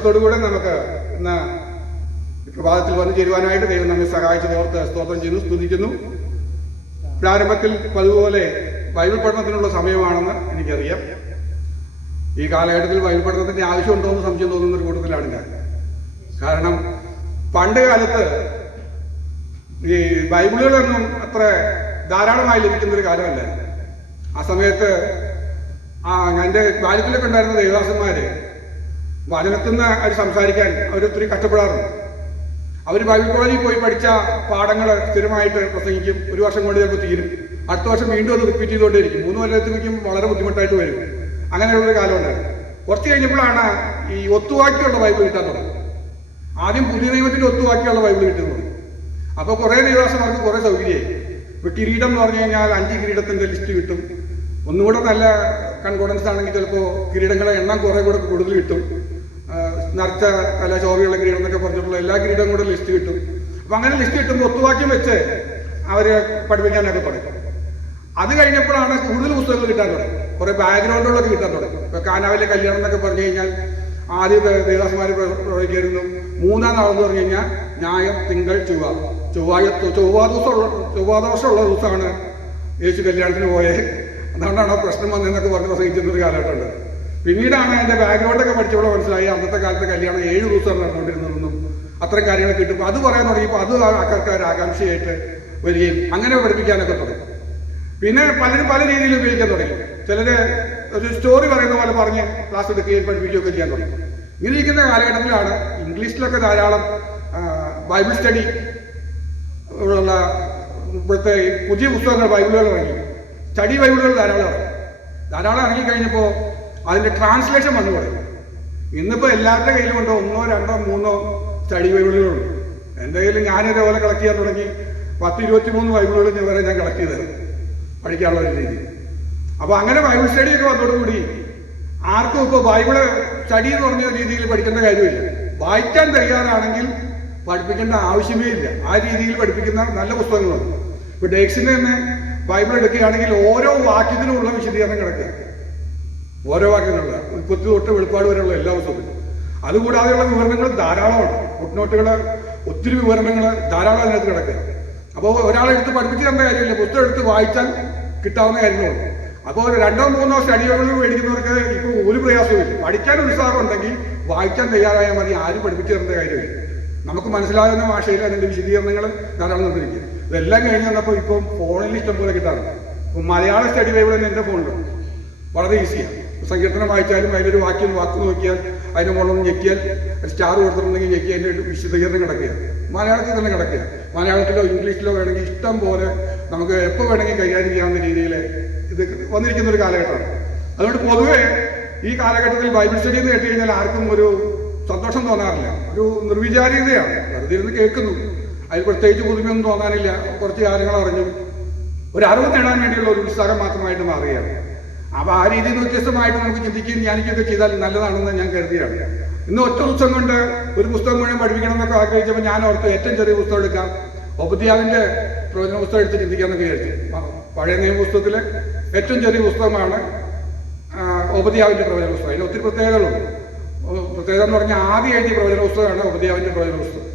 സന്തോഷത്തോടുകൂടെ നമുക്ക് ഇന്ന് പ്രഭാതത്തിൽ വന്നു ചേരുവാനായിട്ട് ദൈവം നമ്മെ സഹായിച്ചതോർത്ത് സ്തോത്രം ചെയ്യുന്നു, സ്തുതിക്കുന്നു. പ്രാരംഭത്തിൽ പതുപോലെ ബൈബിൾ പഠനത്തിനുള്ള സമയമാണെന്ന് എനിക്കറിയാം. ഈ കാലഘട്ടത്തിൽ ബൈബിൾ പഠനത്തിന്റെ ആവശ്യമുണ്ടോ എന്ന് സംശയം തോന്നുന്ന ഒരു കൂട്ടത്തിലാണ് ഞാൻ. കാരണം പണ്ട് കാലത്ത് ഈ ബൈബിളുകളൊന്നും അത്ര ധാരാളമായി ലഭിക്കുന്ന ഒരു കാലമല്ല. ആ സമയത്ത് എൻ്റെ ബാല്യത്തിലൊക്കെ ഉണ്ടായിരുന്ന ദേവദാസന്മാര് വചനത്തിൽ നിന്ന് അവർ സംസാരിക്കാൻ അവരൊത്തിരി കഷ്ടപ്പെടാറുണ്ട്. അവർ ബൈബിൾ കോളേജിൽ പോയി പഠിച്ച പാഠങ്ങൾ സ്ഥിരമായിട്ട് പ്രസംഗിക്കും. ഒരു വർഷം കൊണ്ട് ചിലപ്പോൾ തീരും. അടുത്ത വർഷം വീണ്ടും അത് റിപ്പീറ്റ് ചെയ്തുകൊണ്ടേയിരിക്കും. 3 കൊല്ലത്തിലേക്കും വളരെ ബുദ്ധിമുട്ടായിട്ട് വരും. അങ്ങനെയുള്ളൊരു കാലം ഉണ്ടായിരുന്നു. കുറച്ച് കഴിഞ്ഞപ്പോഴാണ് ഈ ഒത്തുവാക്കിയുള്ള ബൈബിൾ കിട്ടാൻ തുടങ്ങി. ആദ്യം പുതിയ നിയമത്തിന്റെ ഒത്തുവാക്കിയുള്ള ബൈബിൾ കിട്ടുന്നത്. അപ്പോൾ കുറേ ദേവദാസന്മാർക്ക് കുറേ സൗകര്യമായി. ഇപ്പോൾ കിരീടം എന്ന് പറഞ്ഞു കഴിഞ്ഞാൽ 5 കിരീടത്തിന്റെ ലിസ്റ്റ് കിട്ടും. ഒന്നുകൂടെ നല്ല കൺകോഡൻസ് ആണെങ്കിൽ ചിലപ്പോൾ കിരീടങ്ങളെ എണ്ണം കുറേ കൂടെ കൂടുതൽ കിട്ടും. നിറച്ച അല്ല ചോവയുള്ള കിരീടം എന്നൊക്കെ പറഞ്ഞിട്ടുള്ള എല്ലാ കിരീടവും കൂടെ ലിസ്റ്റ് കിട്ടും. അപ്പൊ അങ്ങനെ ലിസ്റ്റ് കിട്ടുമ്പോൾ ഒത്തുവാക്യം വെച്ച് അവര് പഠിപ്പിക്കാനൊക്കെ തുടങ്ങി. അത് കഴിഞ്ഞപ്പോഴാണ് കൂടുതൽ പുസ്തകങ്ങൾ കിട്ടാൻ തുടങ്ങി. കുറെ ബാക്ക്ഗ്രൗണ്ടുകളൊക്കെ കിട്ടാൻ തുടങ്ങി. ഇപ്പൊ കാനാവിലെ കല്യാണം എന്നൊക്കെ പറഞ്ഞു കഴിഞ്ഞാൽ ആദ്യം ദേവദാസന്മാര് പ്രവചിക്കായിരുന്നു. 3-ാം നാളെന്ന് പറഞ്ഞു കഴിഞ്ഞാൽ ന്യായം, തിങ്കൾ, ചൊവ്വാദോഷമുള്ള ദിവസമാണ് യേശു കല്യാണത്തിന് പോയത്. അതുകൊണ്ടാണ് പ്രശ്നം വന്നതെന്നൊക്കെ പറഞ്ഞ് പ്രസംഗിച്ചിരുന്ന ഒരു കാലഘട്ടമുണ്ട്. പിന്നീടാണ് അതിന്റെ ബാക്ക്ഗ്രൗണ്ടൊക്കെ പഠിച്ചപ്പോൾ മനസ്സിലായി അന്നത്തെ കാലത്തെ കല്യാണം 7 ദിവസം നടന്നുകൊണ്ടിരുന്നതെന്നും അത്തരം കാര്യങ്ങൾ കിട്ടുമ്പോൾ അത് പറയാൻ തുടങ്ങിയപ്പോൾ അത് ആൾക്കാർ ആകാംക്ഷയായിട്ട് വരികയും അങ്ങനെ പഠിപ്പിക്കാനൊക്കെ തുടങ്ങി. പിന്നെ പലരും പല രീതിയിൽ ഉപയോഗിക്കാൻ തുടങ്ങി. ചിലര് ഒരു സ്റ്റോറി പറയുന്ന പോലെ പറഞ്ഞ് ക്ലാസ് എടുക്കുകയും പഠിപ്പിക്കുകയൊക്കെ ചെയ്യാൻ തുടങ്ങി. ഇങ്ങനെ ഇരിക്കുന്ന കാലഘട്ടത്തിലാണ് ഇംഗ്ലീഷിലൊക്കെ ധാരാളം ബൈബിൾ സ്റ്റഡി ഉള്ള ഇപ്പോഴത്തെ പുതിയ പുസ്തകങ്ങൾ ബൈബിളുകൾ ഇറങ്ങി. സ്റ്റഡി ബൈബിളുകൾ ധാരാളം ഇറങ്ങിക്കഴിഞ്ഞപ്പോൾ അതിന്റെ ട്രാൻസ്ലേഷൻ വന്നു തുടങ്ങി. ഇന്നിപ്പോ എല്ലാവരുടെ കയ്യിലും ഉണ്ടോ 1, 2, 3 സ്റ്റഡി ബൈബിളുകളുണ്ട്. എൻ്റെ കയ്യിൽ ഞാനിതേപോലെ കളക്ട് ചെയ്യാൻ തുടങ്ങി. 10-23 ബൈബിളുകൾ വരെ ഞാൻ കളക്ട് ചെയ്തത് പഠിക്കാനുള്ള ഒരു രീതി. അപ്പൊ അങ്ങനെ ബൈബിൾ സ്റ്റഡി ഒക്കെ വന്നതോടുകൂടി ആർക്കും ഇപ്പൊ ബൈബിള് സ്റ്റഡി എന്ന് പറഞ്ഞ രീതിയിൽ പഠിക്കേണ്ട കാര്യമില്ല. വായിക്കാൻ തയ്യാറാണെങ്കിൽ പഠിപ്പിക്കേണ്ട ആവശ്യമേ ഇല്ല. ആ രീതിയിൽ പഠിപ്പിക്കുന്ന നല്ല പുസ്തകങ്ങളുണ്ട്. ഇപ്പൊ ഡേക്സിന്റെ തന്നെ ബൈബിൾ എടുക്കുകയാണെങ്കിൽ ഓരോ വാക്യത്തിനുമുള്ള വിശദീകരണം കിടക്കുക. ഓരോ വാക്യങ്ങളുള്ള ഉൽപ്പത്തി തൊട്ട് വെളിപ്പാട് വരെയുള്ള എല്ലാ പുസ്തകത്തിലും. അതുകൂടാതെയുള്ള വിവരണങ്ങൾ ധാരാളമാണ്. ഫുട്നോട്ടുകൾ, ഒത്തിരി വിവരണങ്ങൾ ധാരാളം അതിനകത്ത് കിടക്കുക. അപ്പോൾ ഒരാളെടുത്ത് പഠിപ്പിച്ച് തരേണ്ട കാര്യമില്ല. പുസ്തകം എടുത്ത് വായിച്ചാൽ കിട്ടാവുന്ന കാര്യങ്ങളുണ്ട്. അപ്പോൾ 2-3 സ്റ്റഡികൾ മേടിക്കുന്നവർക്ക് ഇപ്പോൾ ഒരു പ്രയാസവുമില്ല. പഠിക്കാൻ ഉത്സാഹം ഉണ്ടെങ്കിൽ വായിക്കാൻ തയ്യാറായാൽ മതി. ആരും പഠിപ്പിച്ചു തരേണ്ട കാര്യമില്ല. നമുക്ക് മനസ്സിലാകുന്ന ഭാഷയിൽ അതിന്റെ വിശദീകരണങ്ങൾ ധാരാളം നിർദ്ദേശിക്കും. ഇതെല്ലാം കഴിഞ്ഞ് വന്നപ്പോൾ ഇപ്പം ഫോണിൽ ഇഷ്ടം പോലെ കിട്ടാറുണ്ട്. ഇപ്പം മലയാള സ്റ്റഡി ബൈബിൾ തന്നെ എൻ്റെ ഫോണിലുണ്ട്. വളരെ ഈസിയാണ്. സങ്കീർത്തനം വായിച്ചാലും അതിലൊരു വാക്ക് നോക്കിയാൽ അതിന് മുകളിൽ ഞെക്കിയാൽ സ്റ്റാർ കൊടുത്തിട്ടുണ്ടെങ്കിൽ ഞെക്കി അതിൻ്റെ വിശദീകരണം കിടക്കുകയാണ്. മലയാളത്തിൽ തന്നെ കിടക്കുക. മലയാളത്തിലോ ഇംഗ്ലീഷിലോ വേണമെങ്കിൽ ഇഷ്ടം പോലെ നമുക്ക് എപ്പോൾ വേണമെങ്കിൽ കൈകാര്യം ചെയ്യാവുന്ന രീതിയിൽ ഇത് വന്നിരിക്കുന്ന ഒരു കാലഘട്ടമാണ്. അതുകൊണ്ട് പൊതുവെ ഈ കാലഘട്ടത്തിൽ ബൈബിൾ സ്റ്റഡി എന്ന് കേട്ട് കഴിഞ്ഞാൽ ആർക്കും ഒരു സന്തോഷം തോന്നാറില്ല. ഒരു നിർവിചാരികതയാണ്. വെറുതെ ഇരുന്ന് കേൾക്കുന്നു. അതിൽ പ്രത്യേകിച്ച് പുതുമയൊന്നും തോന്നാനില്ല. കുറച്ച് കാര്യങ്ങൾ അറിഞ്ഞു ഒരു അറിവ് നേടാൻ വേണ്ടിയുള്ള ഒരു ഉത്സാഹം മാത്രമായിട്ട് മാറുകയാണ്. അപ്പൊ ആ രീതിയിൽ വ്യത്യസ്തമായിട്ട് നമുക്ക് ചിന്തിക്കുകയും ധ്യാനിക്കുകയൊക്കെ ചെയ്താൽ നല്ലതാണെന്ന് ഞാൻ കരുതിയാണ്. ഇന്ന് ഒറ്റ ദിവസം കൊണ്ട് ഒരു പുസ്തകം മുഴുവൻ പഠിപ്പിക്കണം എന്നൊക്കെ ആഗ്രഹിച്ചപ്പോൾ ഞാൻ ഓർത്ത് ഏറ്റവും ചെറിയ പുസ്തകം എടുക്കാം, ഒബദ്യാവിന്റെ പ്രവചന പുസ്തകം എടുത്ത് ചിന്തിക്കാമെന്നൊക്കെ വിചാരിച്ചു. പഴയ നിയമ പുസ്തകത്തിലെ ഏറ്റവും ചെറിയ പുസ്തകമാണ് ഒബദ്യാവിന്റെ പ്രവചന പുസ്തകം. അതിന് ഒത്തിരി പ്രത്യേകതകളുണ്ട്. പ്രത്യേകത എന്ന് പറഞ്ഞാൽ ആദ്യം എഴുതിയ പ്രവചന പുസ്തകമാണ് ഒബദ്യാവിന്റെ പ്രവചന പുസ്തകം.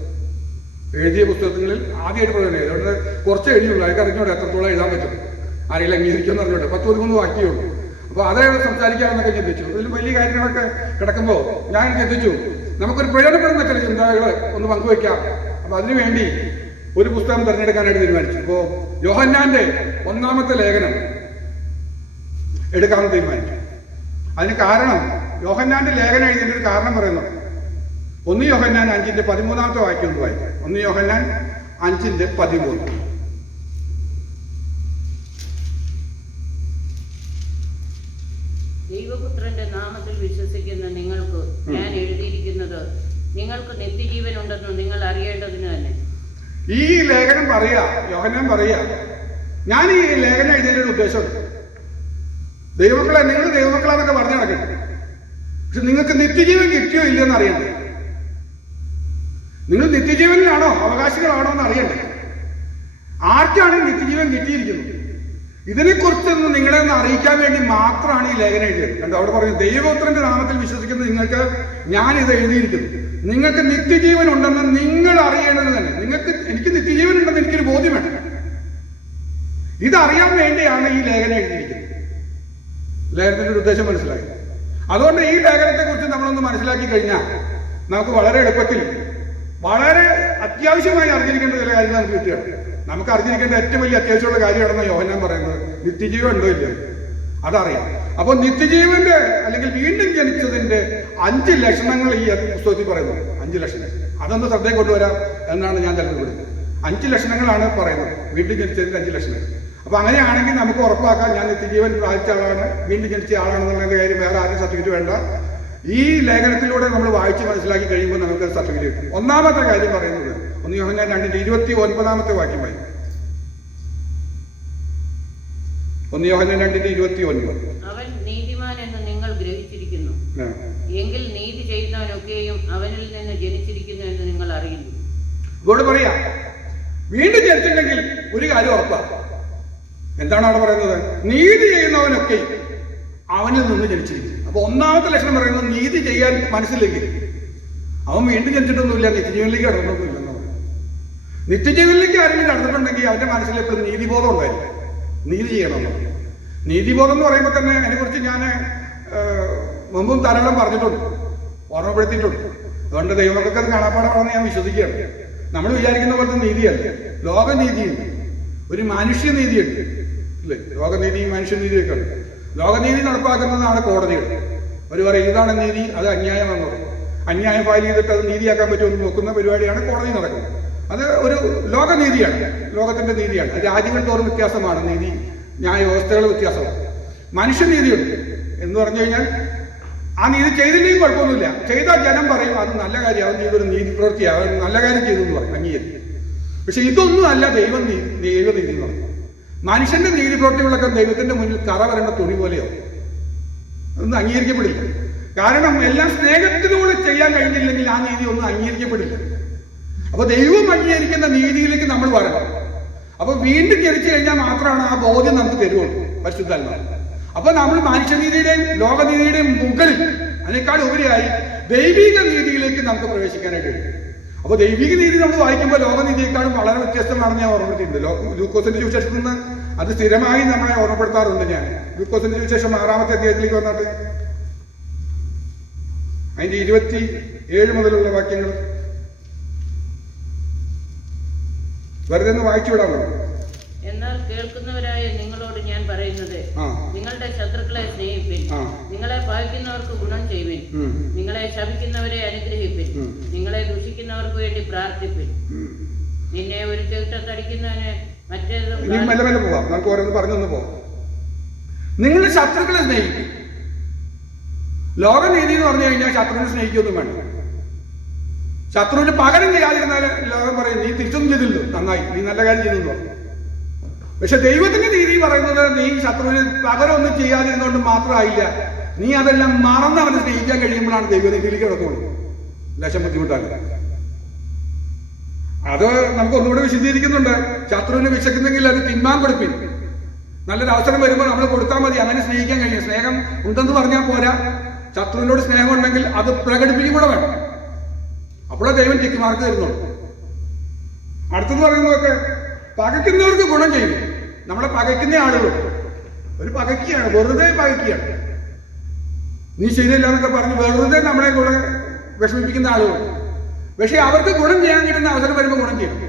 എഴുതിയ പുസ്തകങ്ങളിൽ ആദ്യമായിട്ട് പ്രവചനം എഴുതി. അതുകൊണ്ട് കുറച്ച് എഴുതിയുള്ളൂ. അതൊക്കെ അറിഞ്ഞോട്ടെ എത്രത്തോളം എഴുതാൻ പറ്റും, ആരെങ്കിലും അംഗീകരിക്കുമെന്ന് അറിഞ്ഞോട്ടെ. 10-13 വാക്യമുള്ളൂ. അപ്പൊ അത് സംസാരിക്കാമെന്നൊക്കെ ചിന്തിച്ചു. അതിൽ വലിയ കാര്യങ്ങളൊക്കെ കിടക്കുമ്പോൾ ഞാൻ ചിന്തിച്ചു നമുക്കൊരു പ്രയോജനപ്പെടുന്ന ചില ചിന്തകൾ ഒന്ന് പങ്കുവയ്ക്കാം. അപ്പൊ അതിനുവേണ്ടി ഒരു പുസ്തകം തിരഞ്ഞെടുക്കാനായിട്ട് തീരുമാനിച്ചു. ഇപ്പോ യോഹന്നാന്റെ 1-ാമത്തെ ലേഖനം എടുക്കാമെന്ന് തീരുമാനിച്ചു. അതിന് കാരണം യോഹന്നാന്റെ ലേഖനം എഴുതിയതിന്റെ ഒരു കാരണം പറയുന്നുണ്ട്. 1 യോഹന്നാൻ 5-ന്റെ 13-ാമത്തെ വാക്യം ഒന്ന് വായിക്കാം. 1 യോഹന്നാൻ 5-ന്റെ 13. ദൈവപുത്രന്റെ നാമത്തിൽ വിശ്വസിക്കുന്ന നിങ്ങൾക്ക് ഞാൻ എഴുതിയിരിക്കുന്നത് നിങ്ങൾക്ക് നിത്യജീവൻ ഉണ്ടെന്ന് നിങ്ങൾ അറിയേണ്ടതിന് തന്നെ. ഈ ലേഖനം പറയാ, യോഹന്നാൻ പറയാ, ഞാൻ ഈ ലേഖനം എഴുതിയതിന്റെ ഉദ്ദേശമുണ്ട്. ദൈവമക്കളെ, നിങ്ങൾ ദൈവമക്കളാന്നൊക്കെ പറഞ്ഞു നടക്കട്ടെ. പക്ഷെ നിങ്ങൾക്ക് നിത്യജീവൻ കിട്ടിയോ ഇല്ലയെന്ന് അറിയണ്ടേ? നിങ്ങൾ നിത്യജീവനിലാണോ അവകാശികളാണോ എന്ന് അറിയണ്ടേ? ആർക്കാണ് നിത്യജീവൻ കിട്ടിയിരിക്കുന്നത്? ഇതിനെക്കുറിച്ചൊന്ന് നിങ്ങളെ ഒന്ന് അറിയിക്കാൻ വേണ്ടി മാത്രമാണ് ഈ ലേഖനം എഴുതിയത്. കണ്ടോ, അവിടെ പറഞ്ഞു ദൈവപുത്രന്റെ നാമത്തിൽ വിശ്വസിക്കുന്ന നിങ്ങൾക്ക് ഞാൻ ഇത് എഴുതിയിരിക്കുന്നു. നിങ്ങൾക്ക് നിത്യജീവൻ ഉണ്ടെന്ന് നിങ്ങൾ അറിയേണ്ടത് തന്നെ. എനിക്ക് നിത്യജീവൻ ഉണ്ടെന്ന് എനിക്കൊരു ബോധ്യം വേണം. ഇതറിയാൻ വേണ്ടിയാണ് ഈ ലേഖനം എഴുതിയിരിക്കുന്നത്. ലേഖനത്തിന്റെ ഒരു ഉദ്ദേശം മനസ്സിലായി. അതുകൊണ്ട് ഈ ലേഖനത്തെ കുറിച്ച് നമ്മളൊന്ന് മനസ്സിലാക്കി കഴിഞ്ഞാൽ നമുക്ക് വളരെ എളുപ്പത്തിൽ വളരെ അത്യാവശ്യമായി അറിഞ്ഞിരിക്കേണ്ട ചില കാര്യങ്ങൾ നമുക്ക് കിട്ടുകയാണ്. നമുക്ക് അറിഞ്ഞിരിക്കേണ്ട ഏറ്റവും വലിയ അത്യാവശ്യമുള്ള കാര്യമാണെന്ന് യോഹന്നാൻ പറയുന്നത് നിത്യജീവൻ ഉണ്ടോ ഇല്ല അതറിയാം. അപ്പൊ നിത്യജീവന്റെ അല്ലെങ്കിൽ വീണ്ടും ജനിച്ചതിന്റെ 5 ലക്ഷണങ്ങൾ ഈ പുസ്തകത്തിൽ പറയുന്നത്. 5 ലക്ഷണം അതൊന്ന് ശ്രദ്ധയിൽ കൊണ്ടുവരാം എന്നാണ് ഞാൻ താല്പര്യപ്പെടുന്നത്. 5 ലക്ഷണങ്ങളാണ് പറയുന്നത്, വീണ്ടും ജനിച്ചതിന്റെ 5 ലക്ഷണങ്ങൾ. അപ്പൊ അങ്ങനെയാണെങ്കിൽ നമുക്ക് ഉറപ്പാക്കാം ഞാൻ നിത്യജീവൻ പ്രാപിച്ച ആളാണ്, വീണ്ടും ജനിച്ച ആളാണെന്നുള്ള കാര്യം വേറെ ആരും സർട്ടിഫിക്കറ്റ് വേണ്ട. ഈ ലേഖനത്തിലൂടെ നമ്മൾ വായിച്ച് മനസ്സിലാക്കി കഴിയുമ്പോൾ നമുക്ക് സർട്ടിഫിക്കറ്റ് കിട്ടും. ഒന്നാമത്തെ കാര്യം പറയുന്നത് 1 യോഹന്നാൻ 2:29 വാക്യം വായിക്കും. 1 യോഹന്നാൻ 2:29. അവൻ നീതിമാൻ എന്ന് നിങ്ങൾ ഗ്രഹിച്ചിരിക്കുന്നു, എങ്കിൽ നീതി ചെയ്യുന്നവനൊക്കെയും അവനിൽ നിന്ന് ജനിച്ചിരിക്കുന്നു എന്ന് നിങ്ങൾ അറിയുന്നു. ഇതോട് പറയാ വീണ്ടും ജനിച്ചിട്ടുണ്ടെങ്കിൽ ഒരു കാര്യം ഉറപ്പാണ്. എന്താണ് അവിടെ പറയുന്നത്? നീതി ചെയ്യുന്നവനൊക്കെ അവനിൽ നിന്ന് ജനിച്ചിരിക്കുന്നു. അപ്പൊ ഒന്നാമത്തെ ലക്ഷണം പറയുന്നത് നീതി ചെയ്യാൻ മനസ്സിലേക്ക് അവൻ വീണ്ടും ജനിച്ചിട്ടൊന്നുമില്ല, നിത്യജീവനിലേക്ക് കടന്നിട്ടൊന്നുമില്ലെന്ന് പറയും. നിത്യജീവനിലേക്ക് ആരെങ്കിലും കടന്നിട്ടുണ്ടെങ്കിൽ അവന്റെ മനസ്സിൽ എപ്പോഴും നീതിബോധം ഉണ്ടായിരിക്കും, നീതി ചെയ്യണമെന്ന്. നീതിബോധം എന്ന് പറയുമ്പോൾ തന്നെ അതിനെക്കുറിച്ച് ഞാൻ മുമ്പും ധാരാളം പറഞ്ഞിട്ടുണ്ട്, ഓർമ്മപ്പെടുത്തിയിട്ടുണ്ട്. അതുകൊണ്ട് ദൈവമക്കൾക്ക് അത് കാണാപ്പാടാണെന്ന് ഞാൻ വിശ്വസിക്കുകയാണ്. നമ്മൾ വിചാരിക്കുന്ന പോലത്തെ നീതിയല്ല, ലോകനീതിയുണ്ട്, ഒരു മനുഷ്യനീതിയുണ്ട്, ഇല്ലേ? ലോകനീതിയും മനുഷ്യനീതിയൊക്കെ ഉണ്ട്. ലോകനീതി നടപ്പാക്കുന്നതാണ് കോടതികൾ. ഒരു പറയും ഇതാണ് നീതി, അത് അന്യായമെന്ന് പറയും. അന്യായം ഫയൽ ചെയ്തിട്ട് അത് നീതിയാക്കാൻ പറ്റുമെന്ന് നോക്കുന്ന പരിപാടിയാണ് കോടതി നടക്കുന്നത്. അത് ഒരു ലോകനീതിയാണ്, ലോകത്തിന്റെ നീതിയാണ്. രാജ്യങ്ങൾ തോറും വ്യത്യാസമാണ് നീതി, ന്യായ വ്യവസ്ഥകൾ വ്യത്യാസമാണ്. മനുഷ്യനീതിയുണ്ട് എന്ന് പറഞ്ഞു കഴിഞ്ഞാൽ ആ നീതി ചെയ്തില്ലെങ്കിൽ കുഴപ്പമൊന്നുമില്ല, ചെയ്താൽ ജനം പറയും അത് നല്ല കാര്യം, അവൻ ചെയ്തൊരു നീതി പ്രവൃത്തിയാണ്, അവൻ നല്ല കാര്യം ചെയ്തു എന്ന് പറയും, അംഗീകരിക്കും. പക്ഷെ ഇതൊന്നും അല്ല ദൈവനീതി എന്ന് പറയും. മനുഷ്യന്റെ നീതി പ്രവൃത്തികളൊക്കെ ദൈവത്തിന്റെ മുന്നിൽ കറ വരേണ്ട തുണി പോലെയോ ഒന്നും അംഗീകരിക്കപ്പെടില്ല. കാരണം എല്ലാം സ്നേഹത്തിലൂടെ ചെയ്യാൻ കഴിഞ്ഞില്ലെങ്കിൽ ആ നീതി ഒന്നും അംഗീകരിക്കപ്പെടില്ല. അപ്പൊ ദൈവം അംഗീകരിക്കുന്ന നീതിയിലേക്ക് നമ്മൾ വരണം. അപ്പൊ വീണ്ടും ജനിച്ചു കഴിഞ്ഞാൽ മാത്രമാണ് ആ ബോധ്യം നമുക്ക് തരുള്ളൂ പരിശുദ്ധാത്മാവ്. അപ്പൊ നമ്മൾ മനുഷ്യനീതിയുടെയും ലോകനീതിയുടെയും മുകളിൽ അതിനേക്കാൾ ഉപരിയായി ദൈവിക നീതിയിലേക്ക് നമുക്ക് പ്രവേശിക്കാനായിട്ട് കഴിയും. അപ്പൊ ദൈവിക നീതി നമ്മൾ വായിക്കുമ്പോൾ ലോകനീതിയെക്കാളും വളരെ വ്യത്യസ്തമാണെന്ന് ഞാൻ ഓർമ്മപ്പെടുത്തിയിട്ടുണ്ട്. ലൂക്കോസിന്റെ സുവിശേഷത്തിൽ നിന്ന് അത് സ്ഥിരമായി നമ്മളെ ഓർമ്മപ്പെടുത്താറുണ്ട്. ഞാൻ ലൂക്കോസിന്റെ സുവിശേഷം 6-ാമത്തെ അധ്യായത്തിലേക്ക് വന്നിട്ട് അതിന്റെ 27 മുതലുള്ള വാക്യങ്ങൾ വെറുതെ ഒന്ന് വായിച്ചു വിടാമോ? എന്നാൽ കേൾക്കുന്നവരായ നിങ്ങളോട് ഞാൻ പറയുന്നത്, നിങ്ങളുടെ ശത്രുക്കളെ സ്നേഹിപ്പിൻ, നിങ്ങളെ പകയ്ക്കുന്നവർക്ക് ഗുണം ചെയ്യുവിൻ, നിങ്ങളെ ശപിക്കുന്നവരെ അനുഗ്രഹിപ്പിൻ, നിങ്ങളെ ദുഷിക്കുന്നവർക്ക് വേണ്ടി പ്രാർത്ഥിപ്പിൻ. നിന്നെ ഒരു ചെവിട്ടത്തടിക്കുന്നവന് മറ്റേതും. മെല്ലെ മെല്ലെ പോവാം, നമുക്ക് ഓരോന്ന് പറഞ്ഞൊന്ന് പോവാം. നിങ്ങളുടെ ശത്രുക്കളെ സ്നേഹിക്കും. ലോകനീതി എന്ന് പറഞ്ഞു കഴിഞ്ഞാൽ ശത്രുവിനെ സ്നേഹിക്കൊന്നും വേണ്ട. ശത്രുവിന് പകരം ചെയ്യാതിരുന്നാൽ ലോകം പറയും നീ തിരിച്ചൊന്നും ചെയ്തില്ലല്ലോ, നന്നായി, നീ നല്ല കാര്യം ചെയ്തെന്ന് പറഞ്ഞു. പക്ഷെ ദൈവത്തിന്റെ നീതി പറയുന്നത് നീ ശത്രുവിന് പകരം ഒന്നും ചെയ്യാതിരുന്നോണ്ട് മാത്രമായില്ല, നീ അതെല്ലാം മറന്ന് അവനെ സ്നേഹിക്കാൻ കഴിയുമ്പോഴാണ് ദൈവനീതിയിലേക്ക് കിടക്കുള്ളൂ. ലേശം ബുദ്ധിമുട്ടല്ല. അത് നമുക്ക് ഒന്നുകൂടെ വിശദീകരിക്കുന്നുണ്ട്. ശത്രുവിന് വിശക്കുന്നെങ്കിൽ അത് തിന്നാൻ കൊടുപ്പിൻ. നല്ലൊരു അവസരം വരുമ്പോൾ നമ്മൾ കൊടുത്താൽ മതി, അങ്ങനെ സ്നേഹിക്കാൻ കഴിയും. സ്നേഹം ഉണ്ടെന്ന് പറഞ്ഞാൽ പോരാ, ശത്രുവിനോട് സ്നേഹം ഉണ്ടെങ്കിൽ അത് പ്രകടിപ്പിക്കും കൂടെ വേണം. അപ്പോഴേ ദൈവം ടിക്ക് മാർക്ക് തരുന്നുള്ളൂ. അടുത്തെന്ന് പറയുന്നതൊക്കെ പകയ്ക്കുന്നവർക്ക് ഗുണം ചെയ്യും. നമ്മളെ പകയ്ക്കുന്ന ആളുകൾ ഒരു പകയ്ക്കുകയാണ്, വെറുതെ പകയ്ക്കുകയാണ്. നീ ശരിയല്ല എന്നൊക്കെ പറഞ്ഞ് വെറുതെ നമ്മളെ കൂടെ വിഷമിപ്പിക്കുന്ന ആളുകൾ. പക്ഷെ അവർക്ക് ഗുണം ചെയ്യാൻ കിട്ടുന്ന അവസരം വരുമ്പോൾ ഗുണം ചെയ്യണം.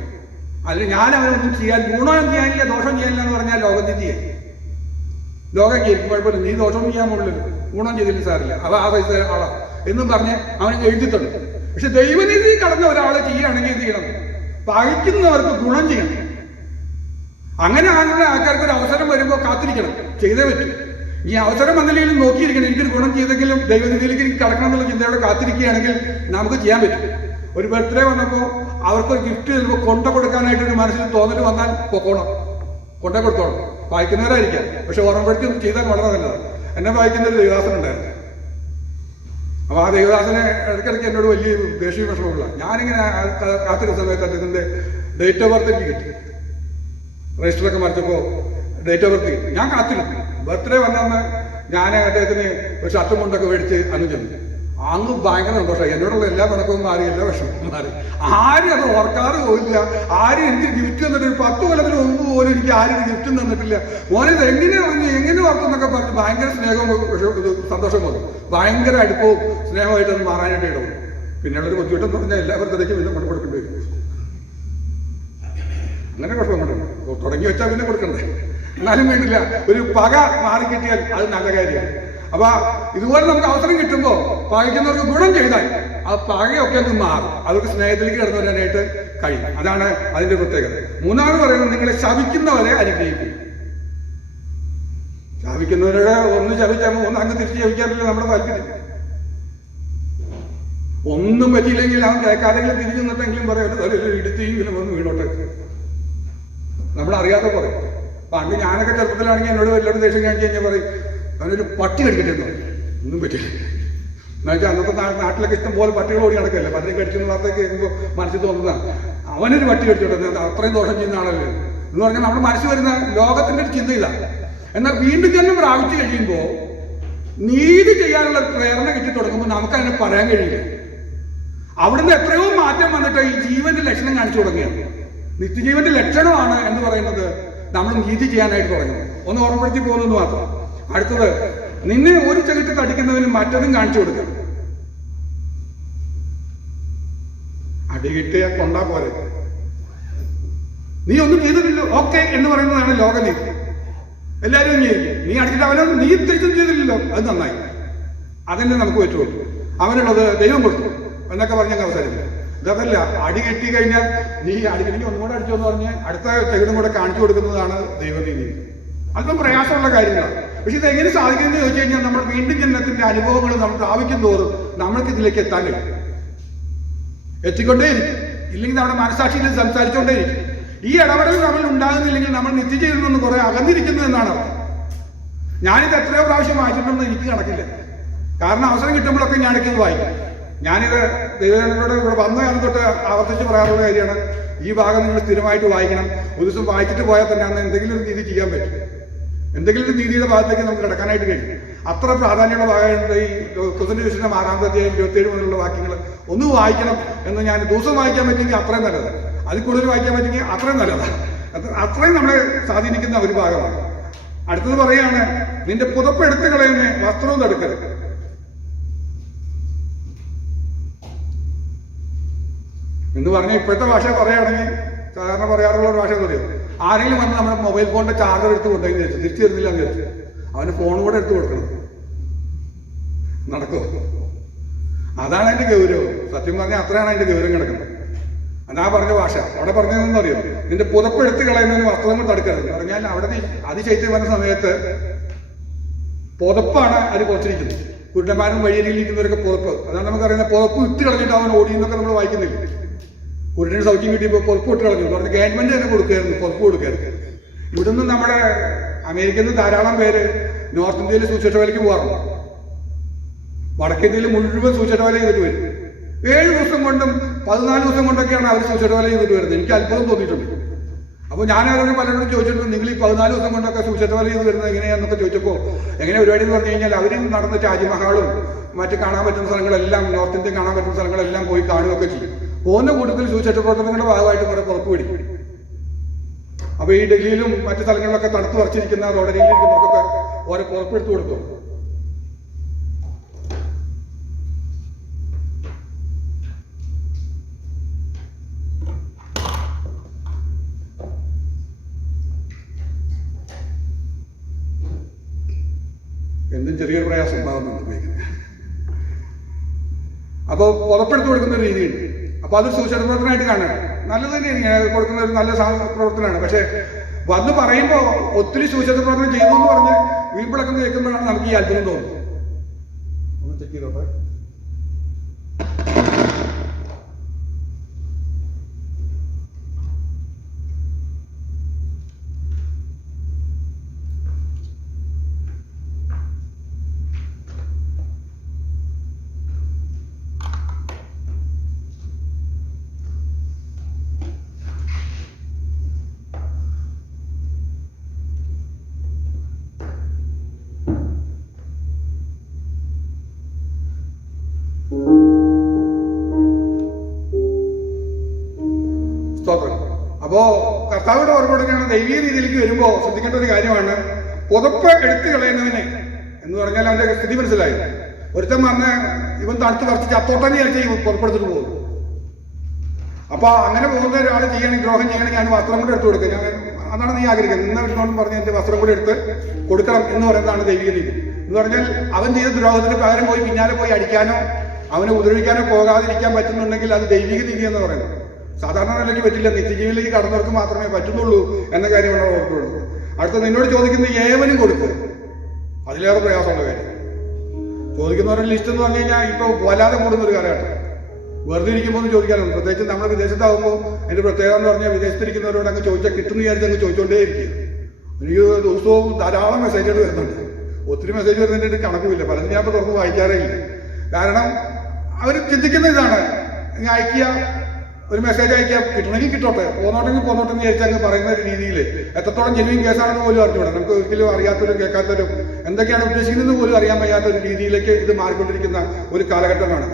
അതിൽ ഞാൻ അവരൊന്നും ചെയ്യാൻ ഗുണം ചെയ്യാനില്ല ദോഷം ചെയ്യാനില്ല എന്ന് പറഞ്ഞാൽ ലോകനീതിയായി. ലോകം കേൾക്കും, കുഴപ്പമില്ല, നീ ദോഷമൊന്നും ചെയ്യാൻ പോകില്ലല്ലോ, ഗുണം ചെയ്തില്ല സാറില്ല, അവ ആ പൈസ ആളാ എന്നും പറഞ്ഞ് അവനെ എഴുതിത്തള്ളു. പക്ഷെ ദൈവനീതി കടന്ന ഒരാളെ ചെയ്യുകയാണെങ്കിൽ എന്ത് ചെയ്യണം? പകയ്ക്കുന്നവർക്ക് ഗുണം ചെയ്യണം. അങ്ങനെ ആളുള്ള ആൾക്കാർക്ക് ഒരു അവസരം വരുമ്പോൾ കാത്തിരിക്കണം, ചെയ്തേ പറ്റും. ഈ അവസരം വന്നില്ലെങ്കിലും നോക്കിയിരിക്കണം, എനിക്കൊരു ഗുണം ചെയ്തെങ്കിലും ദൈവനിധിയിലേക്ക് എനിക്ക് കടക്കണം എന്നുള്ള ചിന്തയോടെ കാത്തിരിക്കുകയാണെങ്കിൽ നമുക്ക് ചെയ്യാൻ പറ്റും. ഒരു ബർത്ത്ഡേ വന്നപ്പോൾ അവർക്കൊരു ഗിഫ്റ്റ് ചിലപ്പോൾ കൊണ്ട കൊടുക്കാനായിട്ടൊരു മനസ്സിൽ തോന്നൽ വന്നാൽ പൊക്കോണം, കൊണ്ടേ കൊടുത്തോണം. വായിക്കുന്നവരായിരിക്കാം, പക്ഷെ ഓർമ്മപ്പെടുത്തി ചെയ്താൽ വളരെ നല്ലതാണ്. എന്നെ വായിക്കുന്ന ഒരു ദേവദാസനുണ്ടായിരുന്നു. അപ്പൊ ആ ദേവദാസനെ ഇടയ്ക്കിടയ്ക്ക് എന്നോട് വലിയ ദേഷ്യ വിഷമമുള്ള. ഞാനിങ്ങനെ കാത്തിരുന്ന സമയത്ത് അദ്ദേഹത്തിന്റെ ഡേറ്റ് ഓഫ് ബർത്ത് എനിക്ക് കിട്ടി. രജിസ്റ്ററൊക്കെ മറിച്ചപ്പോൾ ഡേറ്റ് ഓഫ് ബർത്ത്. ഞാൻ കാത്തിരുന്നു. ബർത്ത്ഡേ വന്നന്ന് ഞാൻ അദ്ദേഹത്തിന് ഒരു ഷർട്ടും കൊണ്ടൊക്കെ മേടിച്ച് അന്ന് ചെന്നു. അന്ന് ഭയങ്കര സന്തോഷമായി. എന്നോടുള്ള എല്ലാ പിണക്കവും മാറി, എല്ലാ വിഷമവും മാറി. ആരും അത് ഓർക്കാതെ പോയില്ല. ആരും എനിക്ക് ഗിഫ്റ്റ് തന്നിട്ട് 10 കൊല്ലത്തിന് മുമ്പ് പോലും എനിക്ക് ആരും ഗിഫ്റ്റും തന്നിട്ടില്ല. മോനെ ഇത് എങ്ങനെ പറഞ്ഞു, എങ്ങനെ ഓർത്തെന്നൊക്കെ പറഞ്ഞ് ഭയങ്കര സ്നേഹവും സന്തോഷം വന്നു. ഭയങ്കര അടുപ്പവും സ്നേഹമായിട്ട് അത് മാറാനായിട്ട് ഇടവും. പിന്നെയുള്ളൊരു ബുദ്ധിമുട്ടെന്ന് പറഞ്ഞാൽ എല്ലാ ബർത്ത്ഡേക്കും പിന്നെ കൊണ്ട് കൊടുക്കേണ്ടി വരും. അങ്ങനെ കുഴപ്പമുണ്ട്. തുടങ്ങി വെച്ചാൽ പിന്നെ കൊടുക്കണ്ടേ. എന്നാലും വേണ്ടില്ല, ഒരു പക മാറിക്കിട്ടിയാൽ അത് നല്ല കാര്യമാണ്. അപ്പൊ ഇതുപോലെ നമുക്ക് അവസരം കിട്ടുമ്പോൾ പകയ്ക്കുന്നവർക്ക് ഗുണം ചെയ്താൽ ആ പകയൊക്കെ ഒന്ന് മാറും. അവർക്ക് സ്നേഹത്തിലേക്ക് കടന്നു വരാനായിട്ട് കഴിയും. അതാണ് അതിന്റെ പ്രത്യേകത. മൂന്നാമത് പറയുന്നത്, നിങ്ങളെ ശപിക്കുന്നവരെ അനുഗ്രഹിക്കും. ശപിക്കുന്നവരുടെ ഒന്ന് ശപിച്ചാൽ ഒന്ന് അങ്ങ് തിരിച്ച് ശപിക്കാറില്ല നമ്മുടെ താല്പര്യം. ഒന്നും പറ്റിയില്ലെങ്കിൽ അവൻ കേൾക്കാതെങ്കിലും തിരിഞ്ഞു നിന്നിട്ടെങ്കിലും പറയാം ഇടുത്തിയെങ്കിലും ഒന്ന് വീണോട്ടെ. നമ്മളറിയാതെ പറയും. പണ്ട് ഞാനൊക്കെ ചെറുപ്പത്തിലാണെങ്കിൽ എന്നോട് വല്ലൊരു ദേഷ്യം കാണിച്ചു കഴിഞ്ഞാൽ പറയും അവനൊരു പട്ടി കടിക്കട്ടെ എന്ന് പറയും. ഒന്നും പറ്റില്ല. എന്നുവെച്ചാൽ അന്നത്തെ നാട്ടിലൊക്കെ ഇഷ്ടം പോലെ പട്ടികൾ ഓടി നടക്കല്ലേ. പട്ടി കടിക്കുന്ന വാർത്തയൊക്കെ കേൾക്കുമ്പോൾ മനസ്സിൽ തോന്നുന്നതാണ് അവനൊരു പട്ടി കടിച്ചോട്ടെ, അത്രയും ദോഷം ചെയ്യുന്ന ആളല്ലേ എന്ന് പറഞ്ഞാൽ നമ്മുടെ മനസ്സിൽ വരുന്ന ലോകത്തിന്റെ ഒരു ചിന്ത ഇതാണ്. എന്നാൽ വീണ്ടും ജന്മം പ്രാപിച്ചു കഴിയുമ്പോൾ നീതി ചെയ്യാനുള്ള പ്രേരണ കിട്ടി തുടങ്ങുമ്പോൾ നമുക്കതിനെ പറയാൻ കഴിയില്ല. അവിടുന്ന് എത്രയോ മാറ്റം വന്നിട്ട് ഈ ജീവന്റെ ലക്ഷണം കാണിച്ചു തുടങ്ങിയാണ്. നിത്യജീവന്റെ ലക്ഷണമാണ് എന്ന് പറയുന്നത് നമ്മൾ നീതി ചെയ്യാനായിട്ട് തുടങ്ങുന്നത്. ഒന്ന് ഓർമ്മപ്പെടുത്തി പോകുന്നത് മാത്രം. അടുത്തത്, നിന്നെ ഒരു ചെകിട്ട് തടിക്കുന്നതിന് മറ്റതും കാണിച്ചു കൊടുക്കണം. അടികിട്ടിയ കൊണ്ടാ പോലെ നീ ഒന്നും ചെയ്തിട്ടില്ലോ ഓക്കെ എന്ന് പറയുന്നതാണ് ലോകനീതി. എല്ലാവരും അംഗീകരിക്കും. നീ അടിച്ചിട്ട് അവനോ നീ തിരിച്ചും ചെയ്തിട്ടില്ലല്ലോ, അത് നന്നായി, അതന്നെ നമുക്ക് പറ്റുള്ളൂ. അവനുള്ളത് ദൈവം കൊടുത്തു എന്നൊക്കെ പറഞ്ഞ അവസരമില്ല. ഇതല്ല, അടി കെട്ടി കഴിഞ്ഞാൽ നീ അടിക്കണമെങ്കിൽ ഒന്നും കൂടെ അടിച്ചോ എന്ന് പറഞ്ഞ് അടുത്ത ചെകിടും കൂടെ കാണിച്ചു കൊടുക്കുന്നതാണ് ദൈവനീതി. അല്പം പ്രയാസമുള്ള കാര്യങ്ങളാണ്. പക്ഷെ ഇതെങ്ങനെ സാധിക്കുമെന്ന് ചോദിച്ചു കഴിഞ്ഞാൽ നമ്മൾ വീണ്ടും ജന്മത്തിന്റെ അനുഭവങ്ങൾ നമ്മൾ പ്രാപിക്കും തോറും നമ്മൾക്ക് ഇതിലേക്ക് എത്താൻ കഴിയും. എത്തിക്കൊണ്ടേയിരിക്കും. ഇല്ലെങ്കിൽ നമ്മുടെ മനസ്സാക്ഷിയിൽ സംസാരിച്ചുകൊണ്ടേയിരിക്കും. ഈ ഇടപെടൽ നമ്മൾ ഉണ്ടാകുന്നില്ലെങ്കിൽ നമ്മൾ നിത്യജീവിതത്തിൽ നിന്ന് കുറെ അകന്നിരിക്കുന്നു എന്നാണ് അർത്ഥം. ഞാനിത് എത്രയോ പ്രാവശ്യം വായിച്ചിട്ടുണ്ടെന്ന് എനിക്ക് കണക്കില്ല. കാരണം അവസരം കിട്ടുമ്പോഴൊക്കെ ഞാനിത് വായിക്കും. ഞാനിത് ദൈവജനങ്ങളോട് ഇവിടെ വന്ന കാലം തൊട്ട് ആവർത്തിച്ച് പറയാറുള്ള കാര്യമാണ്, ഈ ഭാഗം നിങ്ങൾ സ്ഥിരമായിട്ട് വായിക്കണം. ഒരു ദിവസം വായിച്ചിട്ട് പോയാൽ തന്നെ അന്ന് എന്തെങ്കിലും ഒരു നീതി ചെയ്യാൻ പറ്റും. എന്തെങ്കിലും ഒരു നീതിയുടെ ഭാഗത്തേക്ക് നമുക്ക് കിടക്കാനായിട്ട് കഴിയും. അത്ര പ്രാധാന്യമുള്ള ഭാഗമുണ്ട് ഈ ക്രിസ്ത്യൻ ഡിവിഷന്റെ 6-ാം അധ്യായം 27 മുതലുള്ള വാക്യങ്ങൾ ഒന്ന് വായിക്കണം എന്ന്. ഞാൻ ദിവസം വായിക്കാൻ പറ്റുമെങ്കിൽ അത്രയും നല്ലതാണ്. അതിൽ കൂടുതൽ വായിക്കാൻ പറ്റുമെങ്കിൽ അത്രയും നല്ലതാണ്. അത്രയും നമ്മളെ സ്വാധീനിക്കുന്ന ഒരു ഭാഗമാണ്. അടുത്തത് പറയാണ്, നിന്റെ പുതപ്പ് എടുത്തു കളയുന്ന വസ്ത്രവും തടുക്കരുത്. എന്ന് പറഞ്ഞാൽ ഇപ്പോഴത്തെ ഭാഷ പറയുകയാണെങ്കിൽ സാധാരണ പറയാറുള്ള ഒരു ഭാഷ എന്ന് പറയും, ആരെങ്കിലും വന്ന് നമ്മുടെ മൊബൈൽ ഫോണിന്റെ ചാർജർ എടുത്ത് കൊണ്ടുപോയി വെച്ചു തിരിച്ചു തരുന്നില്ല എന്ന് വെച്ചു അവന് ഫോൺ കൂടെ എടുത്തു കൊടുക്കണം. നടക്കോ? അതാണ് അതിന്റെ ഗൗരവം. സത്യം പറഞ്ഞാൽ അത്രയാണ് അതിന്റെ ഗൗരവം കിടക്കുന്നത്. അതാ പറഞ്ഞ ഭാഷ. അവിടെ പറഞ്ഞതെന്ന് അറിയോ, നിന്റെ പുതപ്പ് എടുത്ത് കളയുന്നതിന് വസ്ത്രങ്ങൾ തടുക്കരുത്. പറഞ്ഞാൽ അവിടെ അതിശൈത്യം വരുന്ന സമയത്ത് പുതപ്പാണ് അത് കുറച്ചിരിക്കുന്നത്. കുരുടന്മാരും വഴിയിലിരിക്കുന്നവരൊക്കെ പുതപ്പ്. അതാണ് നമുക്കറിയുന്നത്. പുതപ്പ് ഇട്ട് കളഞ്ഞിട്ട് അവൻ ഓടിയെന്നൊക്കെ നമ്മൾ വായിക്കുന്നില്ല. കുരുടന് സൗഖ്യം കിട്ടിയപ്പോൾ പുറപ്പ് ഇട്ട് കളഞ്ഞു പറഞ്ഞ് ഗവൺമെന്റ് തന്നെ കൊടുക്കുകയായിരുന്നു, പുറപ്പ് കൊടുക്കരുത്. ഇവിടുന്ന് നമ്മുടെ അമേരിക്കയിൽ നിന്ന് ധാരാളം പേര് നോർത്ത് ഇന്ത്യയിൽ സുവിശേഷ വേലയ്ക്ക് പോകാറുണ്ട്. വടക്കേന്ത്യയിൽ മുഴുവൻ സുവിശേഷ വേല ചെയ്തിട്ട് വരും. 7 ദിവസം കൊണ്ടും 14 ദിവസം കൊണ്ടൊക്കെയാണ് അവർ സുവിശേഷ വേല ചെയ്തിട്ട് വരുന്നത്. എനിക്ക് അത്ഭുതം തോന്നിയിട്ടുണ്ട്. അപ്പോൾ ഞാൻ അവരോട് പലരോടും ചോദിച്ചിട്ടുണ്ട്, നിങ്ങൾ ഈ 14 ദിവസം കൊണ്ടൊക്കെ സുവിശേഷ വേല ചെയ്ത് വരുന്നത് എങ്ങനെയാണെന്നൊക്കെ ചോദിച്ചപ്പോൾ എങ്ങനെ പരിപാടി എന്ന് പറഞ്ഞു കഴിഞ്ഞാൽ അവരും നടന്ന് താജ്മഹാളും മറ്റ് കാണാൻ പറ്റുന്ന സ്ഥലങ്ങളെല്ലാം, നോർത്ത് ഇന്ത്യ കാണാൻ പറ്റുന്ന സ്ഥലങ്ങളെല്ലാം പോയി കാണുകയൊക്കെ ചെയ്യും. പോകുന്ന കൂട്ടത്തിൽ സുവിശേഷ പ്രവർത്തനങ്ങളുടെ ഭാഗമായിട്ട് കുറെ പുറപ്പ് പിടിക്കും. അപ്പൊ ഈ ഡൽഹിയിലും മറ്റു സ്ഥലങ്ങളിലൊക്കെ തണുത്ത് വരച്ചിരിക്കുന്ന റോഡരിയിലിരിക്കുന്നവർക്കൊക്കെ ഓരോ പുറപ്പെടുത്തു കൊടുക്കും. എന്തും ചെറിയൊരു പ്രയാസം ഉണ്ടാകുന്നുണ്ട് ഉപയോഗിക്കുന്നത്. അപ്പോൾ പുറപ്പെടുത്തു കൊടുക്കുന്ന രീതിയുണ്ട്. അപ്പൊ അത് സുവിശേഷ പ്രവർത്തനമായിട്ട് കാണണം. നല്ലത് തന്നെയാണ്, കൊടുക്കുന്ന ഒരു നല്ല പ്രവർത്തനമാണ്. പക്ഷെ വന്ന് പറയുമ്പോൾ ഒത്തിരി സുവിശേഷ പ്രവർത്തനം ചെയ്തു എന്ന് പറഞ്ഞ് വീമ്പിളക്കം കേൾക്കുമ്പോഴാണ് നമുക്ക് ഈ അത്ഭുതം തോന്നുന്നത്. ഒന്ന് ചെക്ക് ചെയ്തോട്ടെ. അപ്പോ കർത്താവിന്റെ ഓർമ്മ ദൈവീയ രീതിയിലേക്ക് വരുമ്പോൾ ശ്രദ്ധിക്കേണ്ട ഒരു കാര്യമാണ്, പുതപ്പ് എടുത്തു കളയുന്നവനെ എന്ന് പറഞ്ഞാൽ അവന്റെ സ്ഥിതി മനസ്സിലായി. ഒരുത്തൻ വന്ന് ഇവൻ തണുത്ത് കുറച്ച് ചത്തോട്ടനെ വിചാരിച്ച് പുറപ്പെടുത്തിട്ട് പോകും. അപ്പൊ അങ്ങനെ പോകുന്ന ഒരാൾ ചെയ്യണമെങ്കിൽ, ദ്രോഹം ചെയ്യണമെങ്കിൽ ഞാൻ വസ്ത്രം കൂടെ എടുത്തു കൊടുക്കുക. അതാണ് നീ ആഗ്രഹിക്കുന്നത്. ഇന്ന വരുന്നോണ്ട് പറഞ്ഞ് എന്റെ വസ്ത്രം കൂടെ എടുത്ത് കൊടുക്കണം എന്ന് പറയുന്നതാണ് ദൈവീയ രീതി. എന്ന് പറഞ്ഞാൽ അവൻ ചെയ്ത ദ്രോഹത്തിന് പകരം പോയി പിന്നാലെ പോയി അടിക്കാനോ അവനെ ഉപദ്രവിക്കാനോ പോകാതിരിക്കാൻ പറ്റുന്നുണ്ടെങ്കിൽ അത് ദൈവിക നീതി എന്ന് പറയുന്നത്. സാധാരണ നിലയ്ക്ക് പറ്റില്ല, നിത്യജീവിയിലേക്ക് കടന്നവർക്ക് മാത്രമേ പറ്റുന്നുള്ളൂ എന്ന കാര്യമാണ് ഓർക്കുള്ളൂ. അടുത്ത നിന്നോട് ചോദിക്കുന്നത് ഏവനും കൊടുക്കുക, അതിലേറെ പ്രയാസമുള്ള കാര്യം. ചോദിക്കുന്നവരുടെ ലിസ്റ്റ് എന്ന് പറഞ്ഞു കഴിഞ്ഞാൽ ഇപ്പൊ വല്ലാതെ കൂടുന്നൊരു കാലഘട്ടം. വെറുതെ ഇരിക്കുമ്പോൾ ചോദിക്കാറുണ്ട്. പ്രത്യേകിച്ച് നമ്മുടെ വിദേശത്താകുമ്പോൾ അതിന്റെ പ്രത്യേകത എന്ന് പറഞ്ഞാൽ വിദേശത്തിരിക്കുന്നവരോട് അങ്ങ് ചോദിച്ചാൽ കിട്ടുന്ന വിചാരിച്ച് അങ്ങ് ചോദിച്ചുകൊണ്ടേ ഇരിക്കുക. എനിക്ക് ദിവസവും ധാരാളം മെസ്സേജുകൾ വരുന്നുണ്ട്. ഒത്തിരി മെസ്സേജ് വരുന്നതിൻ്റെ കണക്കുമില്ല. പലരും ഞാൻ ഇപ്പോൾ തുറന്ന് വായിക്കാറേ ഇല്ല. കാരണം അവർ ചിന്തിക്കുന്ന ഇതാണ്, അയക്കുക, ഒരു മെസ്സേജ് അയക്കുക, കിട്ടണമെങ്കിൽ കിട്ടോട്ടെ, പോന്നോട്ടെങ്കിൽ പോന്നോട്ടെ എന്ന് വിചാരിച്ച് അങ്ങ് പറയുന്ന ഒരു രീതിയിൽ എത്രത്തോളം ജെന്യൂൻ കേസാണെന്ന് പോലും അറിഞ്ഞൂടാ. നമുക്ക് ഒരിക്കലും അറിയാത്തവരും കേൾക്കാത്തവരും എന്തൊക്കെയാണ് ഉദ്ദേശിക്കുന്നത് പോലും അറിയാൻ വയ്യാത്ത ഒരു രീതിയിലേക്ക് ഇത് മാറിക്കൊണ്ടിരിക്കുന്ന ഒരു കാലഘട്ടമാണ്.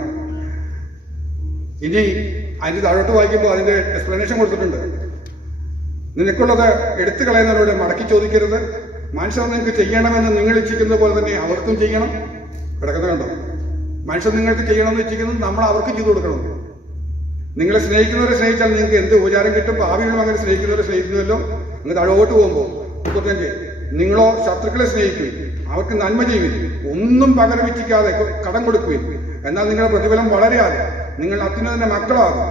ഇനി അതിന് താഴോട്ട് വായിക്കുമ്പോൾ അതിന്റെ എക്സ്പ്ലനേഷൻ കൊടുത്തിട്ടുണ്ട്. നിനക്കുള്ളത് എടുത്തു കളയുന്നവരോട് മടക്കി ചോദിക്കരുത്. മനുഷ്യർ നിങ്ങൾക്ക് ചെയ്യണമെന്ന് നിങ്ങൾ ഇച്ഛിക്കുന്നത് പോലെ തന്നെ അവർക്കും ചെയ്യണം. കിടക്കുന്ന കണ്ടോ? മനുഷ്യർ നിങ്ങൾക്ക് ചെയ്യണമെന്ന് ഇച്ഛിക്കുന്നത് നമ്മൾ അവർക്ക് ചെയ്തു കൊടുക്കണം. നിങ്ങളെ സ്നേഹിക്കുന്നവരെ സ്നേഹിച്ചാൽ നിങ്ങൾക്ക് എന്ത് ഉപചാരം കിട്ടും? ഭാവിയിലും അങ്ങനെ സ്നേഹിക്കുന്നവരെ സ്നേഹിക്കുന്നുവല്ലോ. നിങ്ങൾ താഴോട്ട് പോകുമ്പോൾ 35, നിങ്ങളോ ശത്രുക്കളെ സ്നേഹിക്കുകയും അവർക്ക് നന്മ ചെയ്യുകയും ഒന്നും പകരം ഇച്ഛിക്കാതെ കടം കൊടുക്കുകയും എന്നാൽ നിങ്ങളുടെ പ്രതിഫലം വളരെയാതെ നിങ്ങൾ അത്യുന്നതന്റെ മക്കളാകും.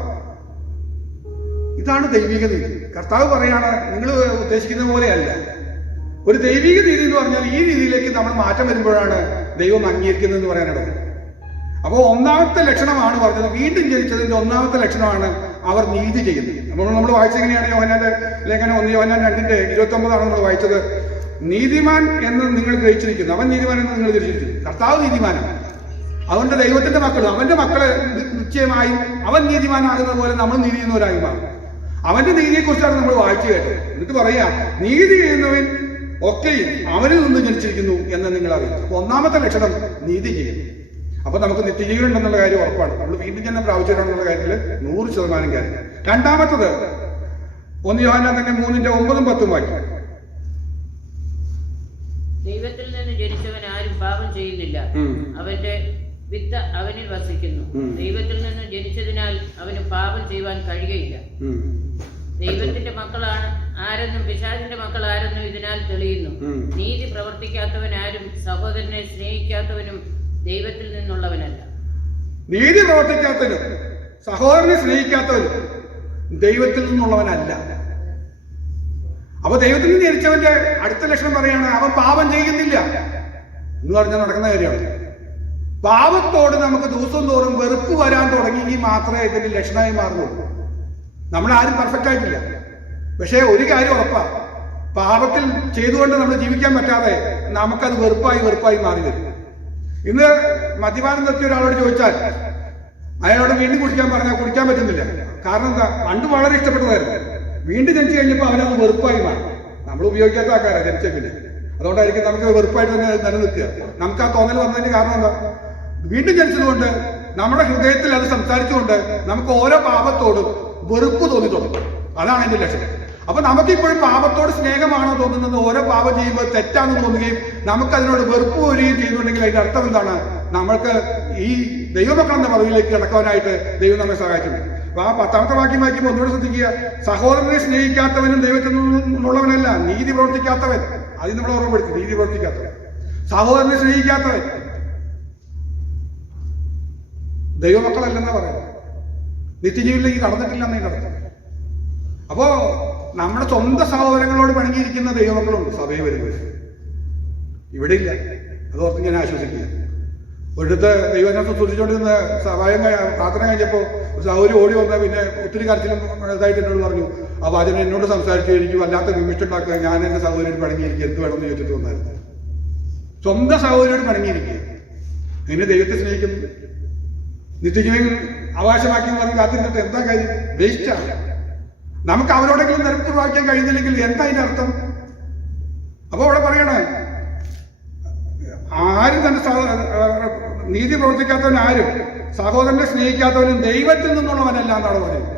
ഇതാണ് ദൈവിക നീതി. കർത്താവ് പറയാണ്, നിങ്ങൾ ഉദ്ദേശിക്കുന്ന പോലെയല്ല. ഒരു ദൈവിക നീതി എന്ന് പറഞ്ഞാൽ ഈ രീതിയിലേക്ക് നമ്മൾ മാറ്റം വരുമ്പോഴാണ് ദൈവം അംഗീകരിക്കുന്നതെന്ന് പറയാനിടത്. അപ്പോൾ ഒന്നാമത്തെ ലക്ഷണമാണ് പറഞ്ഞത്, വീണ്ടും ജനിച്ചതിന്റെ ഒന്നാമത്തെ ലക്ഷണമാണ് അവർ നീതി ചെയ്യുന്നത്. നമ്മൾ വായിച്ചെങ്ങനെയാണ് യോഹന്നാന്റെ ലേഖനം 1 യോഹന്നാൻ 2:29 നമ്മൾ വായിച്ചത്. നീതിമാൻ എന്ന് നിങ്ങൾ ഗ്രഹിച്ചിരിക്കുന്നു, അവൻ നീതിമാൻ എന്ന് നിങ്ങൾ ഗ്രഹിച്ചിരിക്കുന്നു. കർത്താവ് നീതിമാനാണ്. അവന്റെ ദൈവത്തിന്റെ മക്കൾ, അവന്റെ മക്കളെ നിശ്ചയമായും അവൻ നീതിമാനാകുന്നത് പോലെ നമ്മൾ നീതി ചെയ്യുന്നവരായി മാറും. അവന്റെ നീതിയെക്കുറിച്ചാണ് നമ്മൾ വായിച്ചു കേട്ടത്. എന്നിട്ട് പറയാ, നീതി ചെയ്യുന്നവൻ ഒക്കെയും അവനിൽ നിന്ന് ജനിച്ചിരിക്കുന്നു എന്ന് നിങ്ങൾ അറിയും. അപ്പൊ ഒന്നാമത്തെ ലക്ഷണം നീതി ചെയ്യുന്നു. അപ്പൊ നമുക്ക് നിത്യജീവൻ ഉണ്ടെന്നുള്ള കാര്യം ഉറപ്പാണ്. നമ്മൾ വീണ്ടും ജന്മം പ്രാപിച്ചിട്ടുണ്ടെന്നുള്ള കാര്യത്തിൽ 100% കാര്യം. രണ്ടാമത്തത് 1 യോഹന്നാൻ തന്നെ 3:9-10 വായിക്കും. ദൈവത്തിൽ നിന്ന് ജനിച്ചവൻ ആരും പാപം ചെയ്യുന്നില്ല, അവന്റെ വിത്ത് അവനിൽ വസിക്കുന്നു. ദൈവത്തിൽ നിന്ന് ജനിച്ചതിനാൽ അവന് പാപം ചെയ്യുവാൻ കഴിയുകയില്ല. ദൈവത്തിന്റെ മക്കളാണ് ആരെന്നും പിശാചിന്റെ മക്കൾ ആരെന്നും ഇതിനാൽ തെളിയുന്നു. നീതി പ്രവർത്തിക്കാത്തവൻ ആരും സഹോദരനെ സ്നേഹിക്കാത്തവനും ദൈവത്തിൽ നിന്നുള്ളവനല്ല. നീതി പ്രവർത്തിക്കാത്തവനും സഹോദരനെ സ്നേഹിക്കാത്തവനും ദൈവത്തിൽ നിന്നുള്ളവനല്ല. അപ്പൊ ദൈവത്തിൽ നിന്ന് ജനിച്ചവന്റെ അടുത്ത ലക്ഷണം പറയാണ്, അവൻ പാപം ചെയ്യുന്നില്ല എന്ന് പറഞ്ഞാൽ നടക്കുന്ന കാര്യമാണ്. പാപത്തോട് നമുക്ക് ദിവസം തോറും വെറുപ്പ് വരാൻ തുടങ്ങി മാത്രമേ ഇതിന്റെ ലക്ഷണമായി മാറുന്നുള്ളൂ. നമ്മളാരും പെർഫെക്റ്റ് ആയിട്ടില്ല. പക്ഷേ ഒരു കാര്യം ഉറപ്പാ, പാപത്തിൽ ചെയ്തുകൊണ്ട് നമ്മൾ ജീവിക്കാൻ പറ്റാതെ നമുക്കത് വെറുപ്പായി മാറി വരും. ഇന്ന് മദ്യപാനം നിർത്തിയ ഒരാളോട് ചോദിച്ചാൽ അയാളോട് വീണ്ടും കുടിക്കാൻ പറഞ്ഞാൽ കുടിക്കാൻ പറ്റുന്നില്ല. കാരണം എന്താ? പണ്ട് വളരെ ഇഷ്ടപ്പെട്ടതായിരുന്നു. വീണ്ടും ജനിച്ചു കഴിഞ്ഞപ്പോൾ അവനത് വെറുപ്പായി മാറി. നമ്മൾ ഉപയോഗിക്കാത്ത ആൾക്കാരാണ് ജനിച്ച പിന്നെ. അതുകൊണ്ടായിരിക്കും നമുക്ക് വെറുപ്പായിട്ട് തന്നെ നിലനിൽക്കുക. നമുക്ക് ആ തോന്നൽ വന്നതിന് കാരണം എന്താ? വീണ്ടും ജനിച്ചതുകൊണ്ട് നമ്മുടെ ഹൃദയത്തിൽ അത് സംസാരിച്ചുകൊണ്ട് നമുക്ക് ഓരോ പാപത്തോടും വെറുപ്പ് തോന്നി തുടങ്ങും. അതാണ് എന്റെ ലക്ഷ്യം. അപ്പൊ നമുക്കിപ്പോഴും പാപത്തോട് സ്നേഹമാണോ തോന്നുന്നത്? ഓരോ പാപം ചെയ്യുമ്പോൾ തെറ്റാണെന്ന് തോന്നുകയും നമുക്കതിനോട് വെറുപ്പ് വരികയും ചെയ്യുന്നുണ്ടെങ്കിൽ അതിന്റെ അർത്ഥം എന്താണ്? നമ്മൾക്ക് ഈ ദൈവമക്കളെന്ന പദവിയിലേക്ക് കിടക്കാനായിട്ട് ദൈവം നമ്മെ സഹായിക്കുന്നു. അപ്പൊ ആ 10ാമത്തെ വാക്യം വായിക്കുമ്പോൾ ഒന്നുകൂടെ ശ്രദ്ധിക്കുക. സഹോദരനെ സ്നേഹിക്കാത്തവനും ദൈവത്തിൽ നിന്നുള്ളവനല്ല, നീതി പ്രവർത്തിക്കാത്തവൻ. അതിന് നമ്മൾ ഓർമ്മപ്പെടുത്തി, നീതി പ്രവർത്തിക്കാത്തവൻ, സഹോദരനെ സ്നേഹിക്കാത്തവൻ ദൈവമക്കളല്ലെന്നാ പറയുന്നത്. നിത്യജീവിലേക്ക് കടന്നിട്ടില്ല എന്നേ കടന്നു. അപ്പോ നമ്മുടെ സ്വന്തം സഹോദരങ്ങളോട് പിണങ്ങിയിരിക്കുന്ന ദൈവമക്കളുണ്ട് സഭയിൽ വരുമ്പോൾ. ഇവിടെ ഇല്ല. അതോർത്ത് ഞാൻ ആശ്വസിക്കുക. ഒരിടത്ത് ദൈവജനം ശുശ്രൂഷിച്ചുകൊണ്ടിരുന്ന സഹായം പ്രാർത്ഥന കഴിഞ്ഞപ്പോൾ സൗകര്യം ഓടി വന്നാൽ പിന്നെ ഒത്തിരി കരച്ചിലും ഇതായിട്ട് എന്നോട് പറഞ്ഞു, ആ വാചനം എന്നോട് സംസാരിച്ചു, എനിക്ക് വല്ലാത്ത നിമിഷമുണ്ടാക്കുക, ഞാൻ എൻ്റെ സഹോദരൻ പിണങ്ങിയിരിക്കുക, എന്ത് വേണമെന്ന് ചോദിച്ചിട്ട് വന്നായിരുന്നു. സ്വന്തം സഹോദരനോട് പിണങ്ങിയിരിക്കുക. എന്നെ ദൈവത്തെ സ്നേഹിക്കുന്നു, നിത്യജീവൻ അവകാശമാക്കി പറഞ്ഞ് കാത്തിരുന്നിട്ട് എന്താ കാര്യം? വേസ്റ്റാണ്. നമുക്ക് അവരോടെങ്കിലും നിരപ്പ് വായിക്കാൻ കഴിയുന്നില്ലെങ്കിൽ എന്താ അതിന്റെ അർത്ഥം? അപ്പൊ അവിടെ പറയണേ, ആരും തന്നെ നീതി പ്രവർത്തിക്കാത്തവൻ ആരും സഹോദരനെ സ്നേഹിക്കാത്തവനും ദൈവത്തിൽ നിന്നുള്ളവനല്ല എന്നാണ് പറയുന്നത്.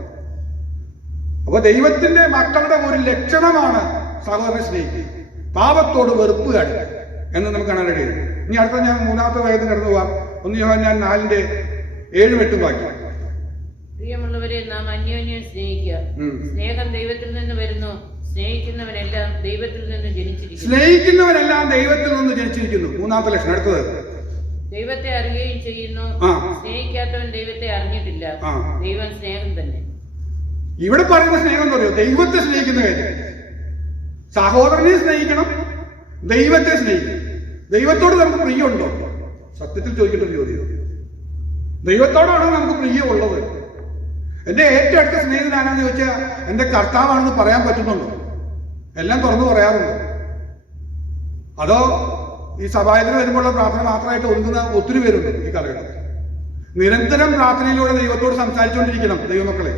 അപ്പൊ ദൈവത്തിന്റെ മക്കളുടെ ഒരു ലക്ഷണമാണ് സഹോദരനെ സ്നേഹിക്കുക, പാപത്തോട് വെറുപ്പ് കാണിക്കുക എന്ന് നമുക്ക് കാണാൻ കഴിയും. ഇനി അടുത്ത ഞാൻ മൂന്നാമത്തെ വേഗത്തിൽ കടന്നു പോവാം. 1 യോഹന്നാൻ 4:7-8 വാക്യം. പ്രിയമുള്ളവരെ, നാം അന്യോന്യം സ്നേഹിക്കുക. സ്നേഹം ദൈവത്തിൽ നിന്ന് വരുന്നു. സ്നേഹിക്കുന്നവനെല്ലാം ദൈവത്തിൽ നിന്ന് ജനിച്ചിരിക്കുന്നു. മൂന്നാമത്തെ ലക്ഷണം. അടുത്തത്, ദൈവത്തെ അറിയുകയും ചെയ്യുന്നു. സ്നേഹിക്കാത്തവൻ ദൈവത്തെ അറിഞ്ഞിട്ടില്ല. ദൈവം സ്നേഹം തന്നെ. ഇവിടെ പറയുന്ന സ്നേഹം എന്ന് പറയുമോ? ദൈവത്തെ സ്നേഹിക്കുന്ന കാര്യം. സഹോദരനെ സ്നേഹിക്കണം, ദൈവത്തെ സ്നേഹിക്കണം. ദൈവത്തോട് നമുക്ക് പ്രിയമുണ്ടോ? സത്യത്തിൽ ചോദിക്കേണ്ട ഒരു ചോദ്യം. ദൈവത്തോടാണ് നമുക്ക് പ്രിയമുള്ളത്. എന്റെ ഏറ്റവും അടുത്ത സ്നേഹിതനാണെന്ന് ചോദിച്ചാൽ എന്റെ കർത്താവാണെന്ന് പറയാൻ പറ്റുന്നുണ്ടോ? എല്ലാം തുറന്നു പറയാറുണ്ട്. അതോ ഈ സഭായത്തിന് വരുമ്പോഴുള്ള പ്രാർത്ഥന മാത്രമായിട്ട് ഒതുങ്ങുന്ന ഒത്തിരി പേരുണ്ട് ഈ കാലഘട്ടത്തിൽ. നിരന്തരം പ്രാർത്ഥനയിലൂടെ ദൈവത്തോട് സംസാരിച്ചുകൊണ്ടിരിക്കണം ദൈവമക്കളെ.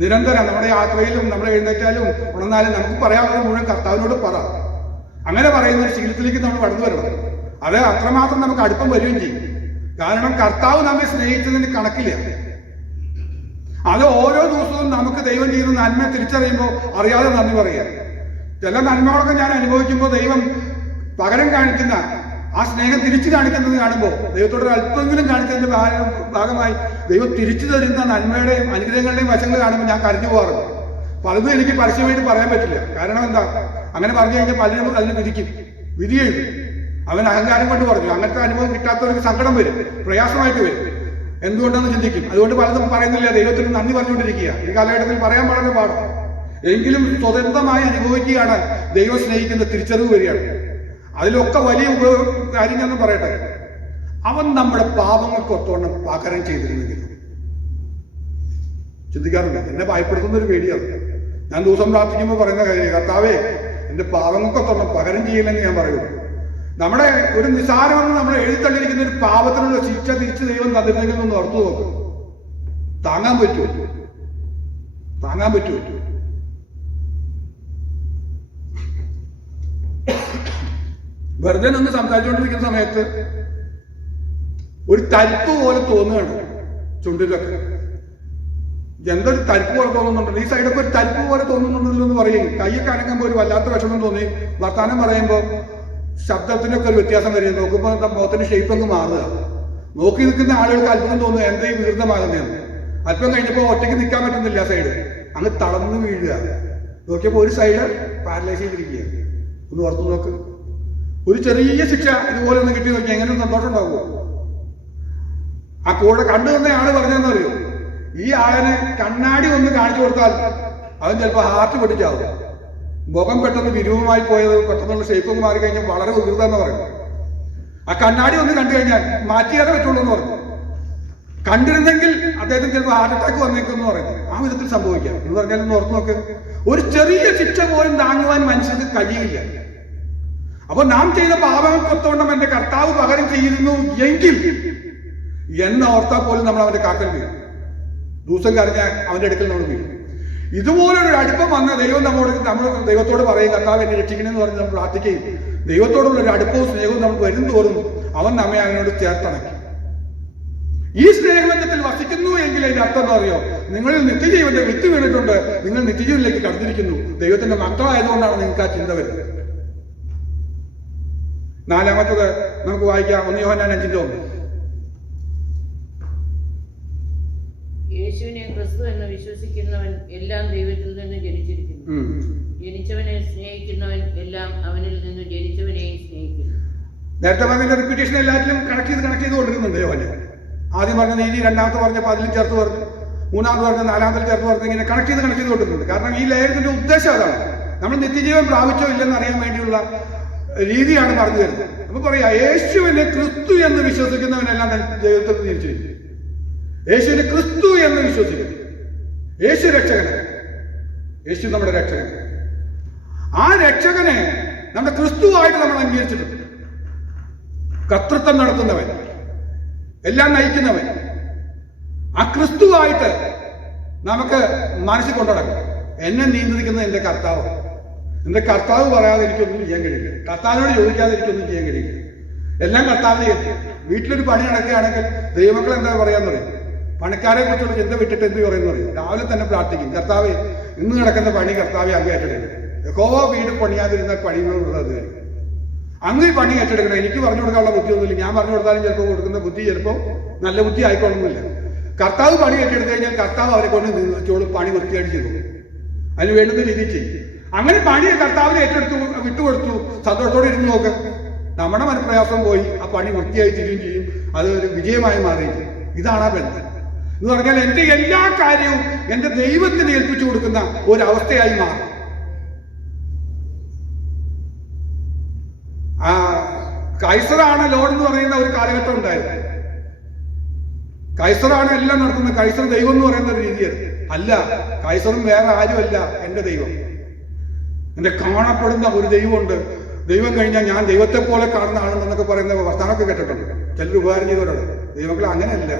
നിരന്തരം നമ്മുടെ യാത്രയിലും നമ്മുടെ എഴുന്നേറ്റാലും ഉണർന്നാലും നമുക്ക് പറയാനുള്ളത് മുഴുവൻ കർത്താവിനോട് പറ. അങ്ങനെ പറയുന്ന ഒരു ശീലത്തിലേക്ക് നമ്മൾ കടന്നു വരണം. അത് അത്രമാത്രം നമുക്ക് അടുപ്പം വരികയും ചെയ്യും. കാരണം കർത്താവ് നമ്മെ സ്നേഹിച്ചതിന് കണക്കില്ല. അത് ഓരോ ദിവസവും നമുക്ക് ദൈവം ചെയ്യുന്ന നന്മ തിരിച്ചറിയുമ്പോൾ അറിയാതെ നന്ദി പറയുക. ചില നന്മകളൊക്കെ ഞാൻ അനുഭവിക്കുമ്പോൾ ദൈവം പകരം കാണിക്കുന്ന ആ സ്നേഹം തിരിച്ചു കാണിക്കുന്നത് കാണുമ്പോൾ, ദൈവത്തോട് അല്പമെങ്കിലും കാണിച്ചതിന്റെ ഭാഗമായി ദൈവം തിരിച്ചു തരുന്ന നന്മയുടെയും അനുഗ്രഹങ്ങളുടെയും വശങ്ങൾ കാണുമ്പോൾ ഞാൻ കരഞ്ഞു പോകാറുണ്ട്. പലതും എനിക്ക് പരസ്യമായിട്ട് പറയാൻ പറ്റില്ല. കാരണം എന്താ, അങ്ങനെ പറഞ്ഞു കഴിഞ്ഞാൽ പലരും അതിന് വിധി എഴുതും. അവൻ അഹങ്കാരം കൊണ്ട് പറഞ്ഞു. അങ്ങനത്തെ അനുഭവം കിട്ടാത്തവർക്ക് സങ്കടം വരും, പ്രയാസമായിട്ട് വരും. എന്തുകൊണ്ടെന്ന് ചിന്തിക്കും. അതുകൊണ്ട് പലതും പറയുന്നില്ല, ദൈവത്തിന് നന്ദി പറഞ്ഞുകൊണ്ടിരിക്കുക. ഈ കാലഘട്ടത്തിൽ പറയാൻ വളരെ പാടും. എങ്കിലും സ്വതന്ത്രമായി അനുഭവിക്കുകയാണ് ദൈവം സ്നേഹിക്കുന്ന തിരിച്ചറിവ് വരികയാണ്. അതിലൊക്കെ വലിയ കാര്യം ഞാൻ പറയട്ടെ. അവൻ നമ്മുടെ പാപങ്ങൾക്ക് ഒത്തോണം പകരം ചെയ്തിരുന്നെങ്കിൽ. ചിന്തിക്കാറുണ്ട്. എന്നെ ഭയപ്പെടുത്തുന്ന ഒരു പേടിയാണ്. ഞാൻ ദിവസം പ്രാർത്ഥിക്കുമ്പോൾ പറയുന്ന കാര്യം, കർത്താവേ എന്റെ പാപങ്ങൾക്ക് ഒത്തോണം പകരം ചെയ്യില്ലെന്ന് ഞാൻ പറയുള്ളൂ. നമ്മുടെ ഒരു നിസാരമെന്ന് നമ്മൾ എഴുതിത്തള്ളിയിരിക്കുന്ന ഒരു പാപത്തിനുള്ള ശിക്ഷ തിരിച്ച് ദൈവം തന്നിരുന്നെങ്കിൽ ഒന്ന് ഓർത്തു നോക്കും. താങ്ങാൻ പറ്റുമോ? വെറുതെ നിന്ന് സംസാരിച്ചുകൊണ്ടിരിക്കുന്ന സമയത്ത് ഒരു തരിപ്പ് പോലെ തോന്നുകയാണ് ചുണ്ടിലൊക്കെ. എന്തൊരു തരിപ്പ് പോലെ തോന്നുന്നുണ്ടല്ലോ, ഈ സൈഡൊക്കെ ഒരു തരിപ്പ് പോലെ തോന്നുന്നുണ്ടല്ലോ എന്ന് പറയും. കൈയൊക്കെ അനങ്ങുമ്പോൾ ഒരു വല്ലാത്ത വിഷമം തോന്നി. വർത്താനം പറയുമ്പോൾ ശബ്ദത്തിനൊക്കെ ഒരു വ്യത്യാസം വരും. നോക്കുമ്പോൾ മുഖത്തിന്റെ ഷേപ്പ് അങ്ങ് മാറുക. നോക്കി നിൽക്കുന്ന ആളുകൾക്ക് അത്ഭുതം തോന്നുക, എന്താ ഈ വികൃതമാകുന്നതെന്ന്. അല്പം കഴിഞ്ഞപ്പോൾ ഒറ്റയ്ക്ക് നിൽക്കാൻ പറ്റുന്നില്ല. സൈഡ് അങ്ങ് തളർന്നു വീഴുക. നോക്കിയപ്പോൾ ഒരു സൈഡ് പാരലൈസ് ചെയ്തിരിക്കുക. ഒന്ന് ഓർത്തു നോക്ക്. ഒരു ചെറിയ ശിക്ഷ ഇതുപോലെ ഒന്ന് കിട്ടി നോക്കി എങ്ങനെ സന്തോഷം ഉണ്ടാവുമോ? ആ കൂടെ കണ്ടു തന്ന ആള് പറഞ്ഞതെന്ന് അറിയോ, ഈ ആളിനെ കണ്ണാടി ഒന്ന് കാണിച്ചു കൊടുത്താൽ അവൻ ചിലപ്പോൾ ഹാർട്ട് പൊട്ടിച്ചാവും. മുഖം പെട്ടെന്ന് വിരൂപമായി പോയത്, പെട്ടെന്നുള്ള ഷേപ്പൊക്കെ മാറി കഴിഞ്ഞാൽ വളരെ വികൃതമെന്ന് പറയും. ആ കണ്ണാടി ഒന്ന് കണ്ടു കഴിഞ്ഞാൽ മാറ്റിയാലേ പറ്റുള്ളൂ എന്ന് പറഞ്ഞു. കണ്ടിരുന്നെങ്കിൽ അദ്ദേഹത്തിന് ചിലപ്പോൾ ഹാർട്ട് അറ്റാക്ക് വന്നേക്കെന്ന് പറയുന്നത്. ആ വിധത്തിൽ സംഭവിക്കാം എന്ന് പറഞ്ഞാൽ ഒന്ന് ഓർത്ത് നോക്ക്. ഒരു ചെറിയ ശിക്ഷ പോലും താങ്ങുവാൻ മനുഷ്യർക്ക് കഴിയില്ല. അപ്പൊ നാം ചെയ്ത പാപങ്ങൾക്കൊത്തോണം എന്റെ കർത്താവ് പകരം ചെയ്യുന്നു എങ്കിൽ എന്ന് ഓർത്താൽ പോലും നമ്മൾ അവന്റെ കാക്കൽ വീഴും. ദിവസം കരഞ്ഞാൽ അവന്റെ അടുക്കൽ നമ്മൾ വീഴും. ഇതുപോലൊരു അടുപ്പം വന്ന ദൈവം നമ്മൾ ദൈവത്തോട് പറയും, കർത്താവ് എന്നെ രക്ഷിക്കണമെന്ന് പറഞ്ഞ് നമ്മൾ പ്രാർത്ഥിക്കുകയും ദൈവത്തോടുള്ള ഒരു അടുപ്പവും സ്നേഹവും നമുക്ക് വരും തോറും അവൻ നമ്മെ അതിനോട് ചേർത്തണയ്ക്കും. ഈ സ്നേഹബന്ധത്തിൽ വസിക്കുന്നു എങ്കിൽ അതിന്റെ അർത്ഥം എന്താ അറിയോ? നിങ്ങളിൽ നിത്യജീവന്റെ വിത്ത് വീണിട്ടുണ്ട്, നിങ്ങൾ നിത്യജീവനിലേക്ക് കടന്നിരിക്കുന്നു. ദൈവത്തിന്റെ മക്കളായതുകൊണ്ടാണ് നിങ്ങൾക്ക് ആ ചിന്ത വരുന്നത്. നാലാമത്തത് നമുക്ക് വായിക്കാം. 1 യോഹന്നാൻ 5:1. യേശുവിനെ ക്രിസ്തു എന്ന് വിശ്വസിക്കുന്നവൻ എല്ലാം ദൈവത്തിൽ നിന്ന് ജനിച്ചിരിക്കുന്നു. ജനിച്ചവനെ സ്നേഹിക്കുന്നവൻ എല്ലാം അവനിൽ നിന്ന് ജനിച്ചവനെയും സ്നേഹിക്കുന്നു. നേരത്തെ പറഞ്ഞ റിപ്പീറ്റേഷൻ എല്ലാറ്റിലും കണക്ട് ചെയ്ത് കൊണ്ടിരുന്നുണ്ട് യോഹന്നാൻ. ആദ്യം പറഞ്ഞ നീതി, രണ്ടാമത്തെ പറഞ്ഞപ്പോൾ അതിലും ചേർത്ത് പറഞ്ഞു, മൂന്നാമത് പറഞ്ഞ നാലാമത്തിൽ ചേർത്ത് പറഞ്ഞു. ഇങ്ങനെ കണക്ട് ചെയ്ത് കൊണ്ടിരുന്നുണ്ട്. കാരണം ഈ ലേഖനത്തിന്റെ ഉദ്ദേശം അതാണ്. നമ്മൾ നിത്യജീവൻ പ്രാപിച്ചോ ഇല്ലെന്ന് അറിയാൻ വേണ്ടിയുള്ള രീതിയാണ് പറഞ്ഞു തരുന്നത്. അപ്പൊ പറയാ, യേശുവിനെ ക്രിസ്തു എന്ന് വിശ്വസിക്കുന്നവനെല്ലാം ദൈവത്തിൽ ജനിച്ചിരിക്കുന്നു. യേശുവിനെ ക്രിസ്തു എന്ന് വിശ്വസിക്കുന്നു. യേശു രക്ഷകനെ, യേശു നമ്മുടെ രക്ഷകൻ. ആ രക്ഷകനെ നമ്മുടെ ക്രിസ്തുവായിട്ട് നമ്മൾ അംഗീകരിച്ചിട്ടുണ്ട്. കർത്തൃത്വം നടത്തുന്നവൻ, എല്ലാം നയിക്കുന്നവൻ, ആ ക്രിസ്തുവായിട്ട് നമുക്ക് മനസ്സിൽ കൊണ്ടുനടക്കും. എന്നെ നിയന്ത്രിക്കുന്നത് എന്റെ കർത്താവ്. എന്റെ കർത്താവ് പറയാതെ എനിക്കൊന്നും ചെയ്യാൻ കഴിയില്ല. കർത്താവിനോട് ചോദിക്കാതെ എനിക്കൊന്നും ചെയ്യാൻ കഴിയില്ല. എല്ലാം കർത്താവിനെ ചെയ്യും. വീട്ടിലൊരു പണി നടക്കുകയാണെങ്കിൽ ദൈവമക്കൾ എന്താ പറയാന്ന് പറയും. പണിക്കാരെ കുറിച്ചുള്ള ചിന്ത വിട്ടിട്ട് എന്ത് പറയുമെന്ന് പറയും. രാവിലെ തന്നെ പ്രാർത്ഥിക്കും, കർത്താവേ ഇന്ന് കിടക്കുന്ന പണി കർത്താവെ അങ്ങ് ഏറ്റെടുക്കണം. യഹോവ വീട് പണിയാതിരുന്നാൽ പണിയുന്നത് അത് കഴിയും. അങ്ങ് ഈ പണി ഏറ്റെടുക്കണം. എനിക്ക് പറഞ്ഞു കൊടുക്കാനുള്ള ബുദ്ധിയൊന്നുമില്ല. ഞാൻ പറഞ്ഞു കൊടുത്താലും ചിലപ്പോൾ കൊടുക്കുന്ന ബുദ്ധി ചിലപ്പോൾ നല്ല ബുദ്ധി ആയിക്കൊള്ളുന്നില്ല. കർത്താവ് പണി ഏറ്റെടുത്തു കഴിഞ്ഞാൽ കർത്താവ് അവരെ കൊണ്ട് നിർത്തിയോളും, പണി വൃത്തിയായിട്ട് ചെയ്തു, അതിന് വേണ്ടുന്ന രീതിയിൽ ചെയ്യും. അങ്ങനെ പണി കർത്താവിനെ ഏറ്റെടുത്തു, വിട്ടുകൊടുത്തു, സന്തോഷത്തോടെ ഇരുന്ന് നോക്ക്. നമ്മുടെ മനപ്രയാസം പോയി, ആ പണി വൃത്തിയായി തീരുകയും ചെയ്യും, അത് ഒരു വിജയമായി മാറുകയും ചെയ്യും. ഇതാണ് ആ ബന്ധം എന്ന് പറഞ്ഞാൽ എൻ്റെ എല്ലാ കാര്യവും എൻ്റെ ദൈവത്തിന് ഏൽപ്പിച്ചു കൊടുക്കുന്ന ഒരവസ്ഥയായി മാറും. ആ കൈസറാണ് ലോഡ് എന്ന് പറയുന്ന ഒരു കാലഘട്ടം ഉണ്ടായിരുന്നു. കൈസറാണ് എല്ലാം നടത്തുന്നത്, കൈസർ ദൈവം എന്ന് പറയുന്ന ഒരു രീതിയാണ്. അല്ല, കൈസറും വേറെ ആരുമല്ല എൻ്റെ ദൈവം. എൻ്റെ കാണപ്പെടുന്ന ഒരു ദൈവമുണ്ട്. ദൈവം കഴിഞ്ഞാൽ ഞാൻ ദൈവത്തെ പോലെ കാണുന്ന ആണെന്നൊക്കെ പറയുന്ന വർത്തമാനമൊക്കെ കേട്ടിട്ടുണ്ട് ചിലർ ഉപകാരം ചെയ്തവരോട്. ദൈവങ്ങൾ അങ്ങനെയല്ല.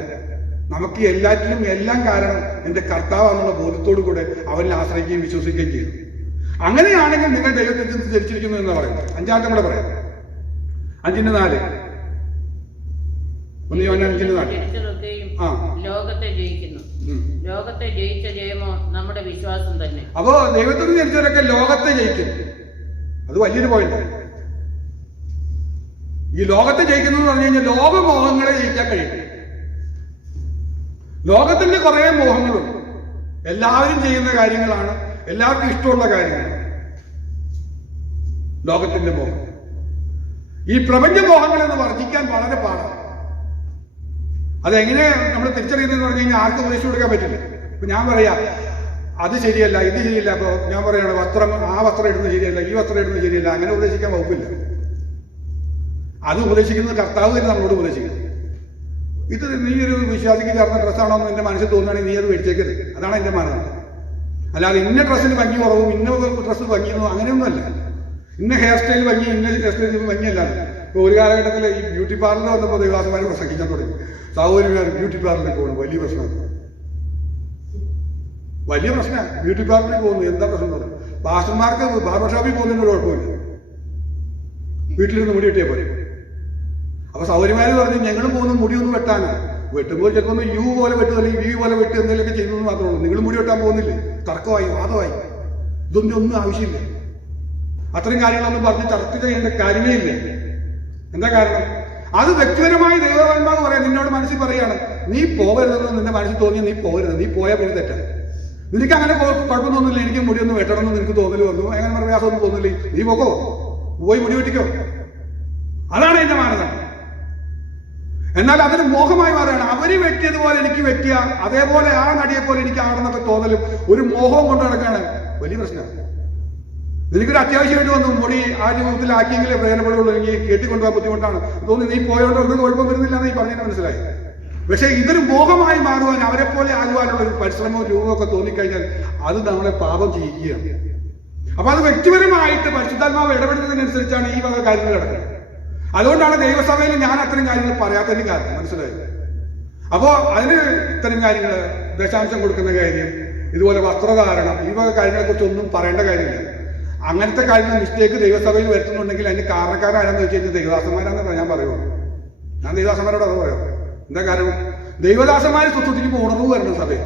നമുക്ക് എല്ലാറ്റിലും എല്ലാം കാരണം എൻ്റെ കർത്താവാണെന്നുള്ള ബോധത്തോടു കൂടെ അവനിൽ ആശ്രയിക്കുകയും വിശ്വസിക്കുകയും ചെയ്തു. അങ്ങനെയാണെങ്കിൽ നിങ്ങൾ ദൈവത്തിൽ നിന്ന് ധരിച്ചിരിക്കുന്നു എന്ന് പറയുന്നത്. അഞ്ചാമത്തെ കൂടെ പറയാം, 5:4. 1 യോഹന്നാൻ 5:4. ലോകത്തെ ജയിക്കുന്നു. ലോകത്തെ ജയിച്ച ജയമോ നമ്മുടെ വിശ്വാസം തന്നെ. അപ്പോ ദൈവത്തിൽ നിന്ന് ജനിച്ചവരൊക്കെ ലോകത്തെ ജയിക്കും. അത് വലിയൊരു പോയിന്റ്. ഈ ലോകത്തെ ജയിക്കുന്നു എന്ന് പറഞ്ഞു കഴിഞ്ഞാൽ ലോകമോഹങ്ങളെ ജയിക്കാൻ കഴിയും. ലോകത്തിന്റെ കുറെ മോഹങ്ങളുണ്ട്. എല്ലാവരും ചെയ്യുന്ന കാര്യങ്ങളാണ്, എല്ലാവർക്കും ഇഷ്ടമുള്ള കാര്യങ്ങളാണ് ലോകത്തിന്റെ മോഹം. ഈ പ്രപഞ്ച മോഹങ്ങൾ എന്ന് വർദ്ധിക്കാൻ വളരെ പാടാണ്. അതെങ്ങനെ നമ്മൾ തിരിച്ചറിയുന്നതെന്ന് പറഞ്ഞു കഴിഞ്ഞാൽ ആർക്കും ഉപദേശിച്ചു കൊടുക്കാൻ പറ്റില്ല. ഇപ്പൊ ഞാൻ പറയാ അത് ശരിയല്ല, ഇത് ശരിയല്ല, അപ്പൊ ഞാൻ പറയാണ് വസ്ത്രം, ആ വസ്ത്രം ഇടുന്നത് ശരിയല്ല, ഈ വസ്ത്രം ഇടുന്നത് ശരിയല്ല, അങ്ങനെ ഉപദേശിക്കാൻ വകുപ്പില്ല. അത് ഉപദേശിക്കുന്നത് കർത്താവ് തന്നെ നമ്മളോട് ഉപദേശിക്കുന്നത്. ഇത് നീ ഒരു വിശ്വാസിക്ക് ചേർന്ന ഡ്രസ്സാണോ എന്ന് എന്റെ മനസ്സിൽ തോന്നുകയാണെങ്കിൽ നീ അത് മേടിച്ചേക്കരുത്. അതാണ് എന്റെ മാനദണ്ഡം. അല്ലാതെ ഇന്ന ഡ്രസ്സിന് ഭംഗി കുറവും ഇന്ന ഡ്രസ്സ് ഭംഗിയൊന്നും അങ്ങനെയൊന്നുമല്ല. ഇന്ന ഹെയർ സ്റ്റൈൽ ഭംഗി, ഇന്ന ഹെയർ സ്റ്റൈൽ ഭംഗിയല്ലാതെ. ഇപ്പോൾ ഒരു കാലഘട്ടത്തിൽ ഈ ബ്യൂട്ടി പാർലർ വന്നപ്പോൾ ദേവാസന്മാർ പ്രസംഗിക്കാൻ തുടങ്ങി. സൗകര്യമാർ ബ്യൂട്ടി പാർലറിലേക്ക് പോകുന്നു, വലിയ പ്രശ്നമാണ്. വലിയ പ്രശ്നമാണ് ബ്യൂട്ടി പാർലറിലേക്ക് പോകുന്നു. എന്താ പ്രശ്നം എന്ന് പറഞ്ഞു, പാസ്റ്റർമാർക്ക് ബാർബർ ഷോപ്പിൽ പോകുന്നതിനൊരു കുഴപ്പമില്ല, വീട്ടിലിരുന്ന് മുടി വെട്ടിയാൽ പോലെ. അപ്പൊ സൗകര്യമാര് പറഞ്ഞു ഞങ്ങളും പോകുന്ന മുടിയൊന്നും വെട്ടാനാണ്. വെട്ടുമ്പോൾ ചിലപ്പോൾ ഒന്ന് യു പോലെ വെട്ടു അല്ലെങ്കിൽ വി പോലെ വെട്ട് എന്തെങ്കിലുമൊക്കെ ചെയ്യുന്നത് മാത്രമേ ഉള്ളൂ. നിങ്ങൾ മുടി വെട്ടാൻ പോകുന്നില്ലേ? തർക്കമായി, വാദമായി. ഇതൊന്നും ഒന്നും ആവശ്യമില്ല. അത്രയും കാര്യങ്ങളൊന്നും പറഞ്ഞ് ചർച്ച ചെയ്യേണ്ട കാര്യമേ ഇല്ല. എന്താ കാരണം? അത് വ്യക്തിപരമായി ദൈവവാത്മാവ് പറയാം, നിന്നോട് മനസ്സിൽ പറയാണ് നീ പോകരുതെന്ന് നിന്റെ മനസ്സിൽ തോന്നിയാൽ നീ പോകരുത്. നീ പോയാൽ പിന്നെ തെറ്റാണ്. നിനക്ക് അങ്ങനെ കുഴപ്പം തോന്നില്ല, എനിക്ക് മുടിയൊന്നും വെട്ടണമെന്ന് നിനക്ക് തോന്നല് വന്നു, അങ്ങനെ പ്രയാസമൊന്നും തോന്നില്ലേ, നീ പോകോ, പോയി മുടി വെട്ടിക്കോ. അതാണ് എന്റെ മാനദണ്ഡം. എന്നാൽ അതൊരു മോഹമായി മാറുകയാണ്. അവര് വെട്ടിയതുപോലെ എനിക്ക് വെട്ടിയ, അതേപോലെ ആ നടിയെ പോലെ എനിക്ക് ആണെന്നൊക്കെ തോന്നലും ഒരു മോഹവും കൊണ്ട് നടക്കുകയാണ്. വലിയ പ്രശ്നമാണ്. നിനക്കൊരു അത്യാവശ്യമായിട്ട് വന്നു മുടി ആ രൂപത്തിലാക്കിയെങ്കിലേ പ്രയോജനപ്പെടുകയുള്ളൂ, എനിക്ക് കെട്ടിക്കൊണ്ടുപോകാൻ ബുദ്ധിമുട്ടാണ് തോന്നി, നീ പോയോണ്ട് ഒരു കുഴപ്പം വരുന്നില്ല എന്ന് ഈ പറഞ്ഞതിന് മനസ്സിലായി. പക്ഷെ ഇതൊരു മോഹമായി മാറുവാൻ, അവരെ പോലെ ആകുവാനുള്ള ഒരു പരിശ്രമവും രൂപമൊക്കെ തോന്നിക്കഴിഞ്ഞാൽ അത് നമ്മളെ പാപം ചെയ്യുകയാണ്. അപ്പൊ അത് വ്യക്തിപരമായിട്ട് പരിശുദ്ധാത്മാവ് ഇടപെടുന്നതിനനുസരിച്ചാണ് ഈ വക കാര്യങ്ങൾ നടക്കുന്നത്. അതുകൊണ്ടാണ് ദൈവസഭയിൽ ഞാൻ അത്തരം കാര്യങ്ങൾ പറയാത്തതിന് കാരണം, മനസ്സിലായത്. അപ്പോ അതിന് ഇത്തരം കാര്യങ്ങൾ, ദശാംശം കൊടുക്കുന്ന കാര്യം, ഇതുപോലെ വസ്ത്രധാരണം, ഈ വക കാര്യങ്ങളെ കുറിച്ച് ഒന്നും പറയേണ്ട കാര്യമില്ല. അങ്ങനത്തെ കാര്യങ്ങൾ മിസ്റ്റേക്ക് ദൈവസഭയിൽ വരുത്തുന്നുണ്ടെങ്കിൽ അതിന് കാരണക്കാരാണെന്ന് വെച്ച് കഴിഞ്ഞാൽ ദൈവദാസന്മാരാണെന്ന് ഞാൻ പറയുള്ളൂ. ഞാൻ ദൈവദാസന്മാരോട് അത് പറയാം. എന്താ കാരണം? ദൈവദാസന്മാരെ ശുശ്രൂഷിക്കുമ്പോൾ ഉണർവ് വരണം സഭയിൽ.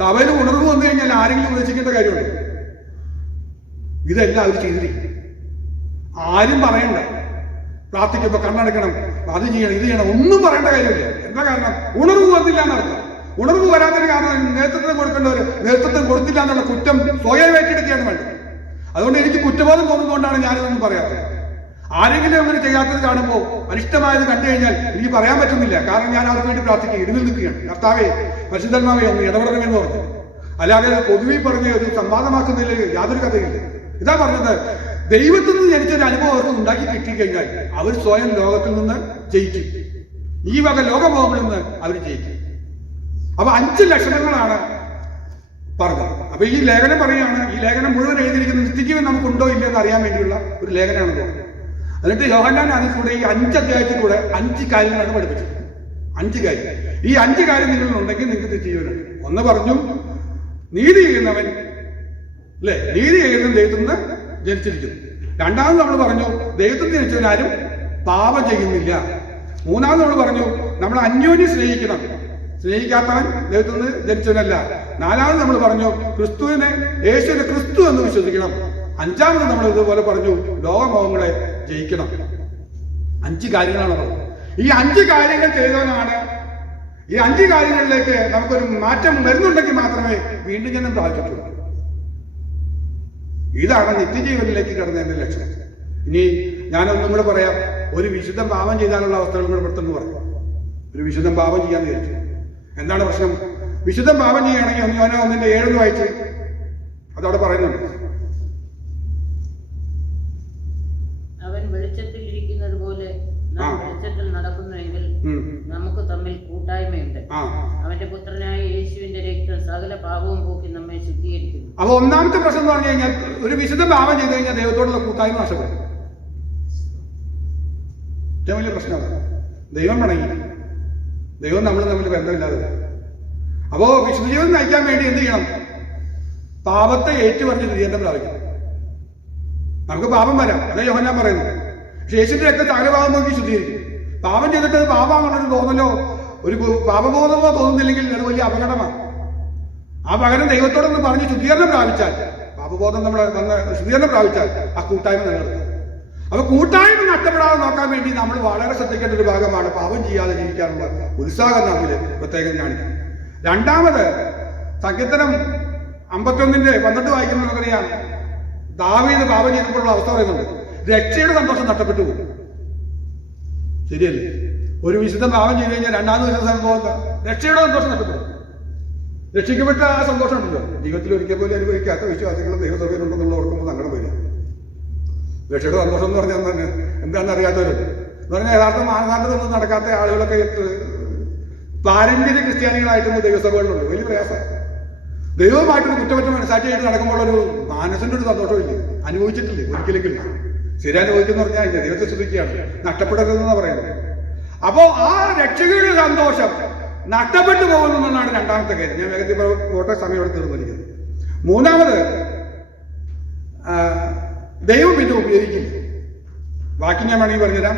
സഭയിൽ ഉണർവ് വന്നു കഴിഞ്ഞാൽ ആരെങ്കിലും ഉപദേശിക്കേണ്ട കാര്യമുണ്ട്. ഇതെല്ലാം അവർ ചെയ്തിരിക്കും. ആരും പറയണ്ട. പ്രാർത്ഥിക്കുമ്പോൾ കണ്ണടക്കണം, അത് ചെയ്യണം, ഇത് ചെയ്യണം, ഒന്നും പറയേണ്ട കാര്യമില്ല. എന്താ കാരണം? ഉണർവ് വന്നില്ല എന്നർത്ഥം. ഉണർവ് വരാത്തതിന് കാരണം നേതൃത്വം കൊടുക്കേണ്ടവർ നേതൃത്വം കൊടുത്തില്ല എന്നുള്ള കുറ്റം സ്വയം ഏറ്റെടുക്കുകയാണ് വേണ്ടത്. അതുകൊണ്ട് എനിക്ക് കുറ്റബോധം തോന്നുന്നതുകൊണ്ടാണ് ഞാനിതൊന്നും പറയാത്തത്. ആരെങ്കിലും അങ്ങനെ ചെയ്യാത്തത് കാണുമ്പോൾ, അനിഷ്ടമായത് കണ്ടു കഴിഞ്ഞാൽ എനിക്ക് പറയാൻ പറ്റുന്നില്ല. കാരണം ഞാൻ അവർക്ക് വേണ്ടി പ്രാർത്ഥിക്കുക, എഴുതി നിൽക്കുകയാണ്. കർത്താവേ, പരിശുദ്ധന്മാവേ, ഒന്ന് ഇടപെടണമെന്ന് പറഞ്ഞു. അല്ലാതെ പൊതുവെ പറഞ്ഞ് ഒരു സംവാദമാക്കുന്നതിൽ യാതൊരു കഥയില്ല. ഇതാ പറഞ്ഞത്, ദൈവത്തിൽ നിന്ന് ജനിച്ചൊരു അനുഭവം അവർക്ക് ഉണ്ടാക്കി കിട്ടിക്കഴിഞ്ഞാൽ അവർ സ്വയം ലോകത്തിൽ നിന്ന് ജയിക്കും. ഈ വക ലോകമോഹങ്ങളിൽ നിന്ന് അവർ ജയിക്കും. അപ്പൊ 5 ലക്ഷണങ്ങളാണ് പറഞ്ഞത്. അപ്പൊ ഈ ലേഖനം പറയുകയാണ്, ഈ ലേഖനം മുഴുവൻ എഴുതിയിരിക്കുന്ന നിത്യജീവൻ നമുക്കുണ്ടോ ഇല്ലെന്ന് അറിയാൻ വേണ്ടിയുള്ള ഒരു ലേഖനമാണ് തോന്നുന്നത്. എന്നിട്ട് യോഹന്നാൻ അതിൽ കൂടെ ഈ 5 അധ്യായത്തിലൂടെ 5 കാര്യങ്ങളാണ് പഠിപ്പിച്ചത്. 5 കാര്യം. ഈ 5 കാര്യം നിങ്ങളുണ്ടെങ്കിൽ നിങ്ങൾക്ക് നിത്യജീവനുണ്ട്. ഒന്ന് പറഞ്ഞു, നീതി ചെയ്യുന്നവൻ, അല്ലെ, നീതി ചെയ്യുന്ന ദൈവത്തിൽ നിന്ന് ജനിച്ചിരിക്കുന്നു. രണ്ടാമത് നമ്മൾ പറഞ്ഞു, ദൈവത്തിൽ ജനിച്ചവരാരും പാപം ചെയ്യുന്നില്ല. മൂന്നാമത് നമ്മൾ പറഞ്ഞു, നമ്മൾ അന്യോന്യം സ്നേഹിക്കണം. സ്നേഹിക്കാത്തവൻ ദൈവത്തിൽ നിന്ന് ജനിച്ചവനല്ല. നാലാമത് നമ്മൾ പറഞ്ഞു ക്രിസ്തുവിനെ, യേശുവിനെ ക്രിസ്തു എന്ന് വിശ്വസിക്കണം. അഞ്ചാമത് നമ്മൾ ഇതുപോലെ പറഞ്ഞു ലോകമോഹങ്ങളെ ജയിക്കണം. 5 കാര്യങ്ങളാണ് പറഞ്ഞത്. ഈ 5 കാര്യങ്ങൾ ചെയ്തവനാണ്. ഈ 5 കാര്യങ്ങളിലേക്ക് നമുക്കൊരു മാറ്റം വരുന്നുണ്ടെങ്കിൽ മാത്രമേ വീണ്ടും ജനം പ്രാപിച്ചിട്ടുള്ളൂ. ഇതാണ് നിത്യജീവനിലേക്ക് കടന്നതിന്റെ ലക്ഷ്യം. ഇനി ഞാനൊന്നും കൂടെ പറയാം. ഒരു വിശുദ്ധം പാപം ചെയ്താലുള്ള അവസ്ഥകളും കൂടെ പെട്ടെന്ന് പറഞ്ഞു. ഒരു വിശുദ്ധം പാപം ചെയ്യാന്ന് വിചാരിച്ചു. എന്താണ് പ്രശ്നം? വിശുദ്ധം പാപം ചെയ്യുകയാണെങ്കിൽ 1-1 വായിച്ച് അതവിടെ പറയുന്നുണ്ട്. അവൻ വെളിച്ചത്തിൽ ഇരിക്കുന്നത് പോലെ നാം വെളിച്ചത്തിൽ നടക്കുന്നുവെങ്കിൽ നമുക്ക് തമ്മിൽ കൂട്ടായ്മയുണ്ട്. അവന്റെ പുത്രനായ യേശുവിന്റെ രക്തം സകല പാപവും പോക്കി നമ്മെ ശുദ്ധീകരിക്കുന്നു. അപ്പൊ ഒന്നാമത്തെ പ്രശ്നം എന്ന് പറഞ്ഞു കഴിഞ്ഞാൽ ഒരു വിശുദ്ധ പാപം ചെയ്ത് കഴിഞ്ഞാൽ ദൈവത്തോടുള്ള കൂട്ടായ്മ നഷ്ടപ്പെടും. ഏറ്റവും വലിയ പ്രശ്നമാണ്. ദൈവം പിണങ്ങി, ദൈവം നമ്മൾ തമ്മിൽ ബന്ധമില്ലാതെ. അപ്പോ വിശുദ്ധ ജീവിതം നയിക്കാൻ വേണ്ടി എന്ത് ചെയ്യണം? പാപത്തെ ഏറ്റുപറഞ്ഞ് ശുദ്ധീകരണം പ്രാപിക്കണം. നമുക്ക് പാപം വരാം, അതേ യോഹന്നാൻ പറയുന്നത്. പക്ഷെ യേശുവിന്റെ രക്തം സകല പാപം നോക്കി ശുദ്ധീകരിക്കും. പാപം ചെയ്തിട്ട് പാപമാണെന്നൊരു തോന്നലോ ഒരു പാപബോധമോ തോന്നുന്നില്ലെങ്കിൽ അത് വലിയ അപകടമാണ്. ആ പകരം ദൈവത്തോടൊന്ന് പറഞ്ഞ് ശുദ്ധീകരണം പ്രാപിച്ചാൽ, പാപബോധം നമ്മൾ ശുദ്ധീകരണം പ്രാപിച്ചാൽ ആ കൂട്ടായ്മ നിലനിർത്തും. അപ്പൊ കൂട്ടായ്മ നഷ്ടപ്പെടാതെ നോക്കാൻ വേണ്ടി നമ്മൾ വളരെ ശ്രദ്ധിക്കേണ്ട ഒരു ഭാഗമാണ് പാപം ചെയ്യാതെ ജീവിക്കാനുള്ള ഉത്സാഹം നമ്മൾ പ്രത്യേകം കാണിക്കും. രണ്ടാമത് സങ്കീർത്തനം 51:12 വായിക്കുന്ന നമുക്കറിയാം. ദാവീദ് പാപം ചെയ്തപ്പോഴുള്ള അവസ്ഥ പറയുന്നുണ്ട്. രക്ഷയുടെ സന്തോഷം നഷ്ടപ്പെട്ടു പോകും. ശരിയല്ലേ? ഒരു വിശുദ്ധ പാപം ചെയ്ത് കഴിഞ്ഞാൽ രണ്ടാമത് വരുന്ന സംഭവം രക്ഷയുടെ സന്തോഷം നഷ്ടപ്പെടും. രക്ഷിക്കപ്പെട്ട ആ സന്തോഷം ഉണ്ടല്ലോ, ജീവിതത്തിൽ ഒരിക്കൽ പോലും അനുഭവിക്കാത്ത വിശ്വാസികളും ദൈവസഭയിലുണ്ടെന്നുള്ള ഓർക്കുമ്പോൾ സങ്കടം വരിക. രക്ഷയുടെ സന്തോഷം എന്ന് പറഞ്ഞാൽ തന്നെ എന്താണെന്ന് അറിയാത്തവരുണ്ട്. എന്ന് പറഞ്ഞാൽ യഥാർത്ഥ മാനസാന്തരമൊന്നും നടക്കാത്ത ആളുകളൊക്കെ പാരമ്പര്യ ക്രിസ്ത്യാനികളായിട്ടൊന്നും ദൈവസഭകളിലുണ്ട്. വലിയ പ്രയാസം. ദൈവവുമായിട്ടൊരു കുറ്റമറ്റ മനസ്സാക്ഷിയായിട്ട് നടക്കുമ്പോൾ ഒരു മാനസിന്റെ ഒരു സന്തോഷമില്ലേ, അനുഭവിച്ചിട്ടില്ലേ ഒരിക്കലെങ്കിലും. ശരി അനുഭവിച്ചെന്ന് പറഞ്ഞാൽ ദൈവത്തെ സ്തുതിക്കുകയാണ്, നഷ്ടപ്പെടരുതെന്നാണ് പറയുന്നത്. അപ്പോ ആ രക്ഷകയുടെ സന്തോഷം നഷ്ടപ്പെട്ടു പോകുന്നതാണ് രണ്ടാമത്തെ കാര്യം. ഞാൻ വേഗത്തിൽ പോട്ടെ, സമയം തീർന്നിരിക്കുന്നത്. മൂന്നാമത് ദൈവം ഇത് ഉപയോഗിക്കില്ല. ബാക്കി ഞാൻ വേണമെങ്കിൽ പറഞ്ഞുതരാം.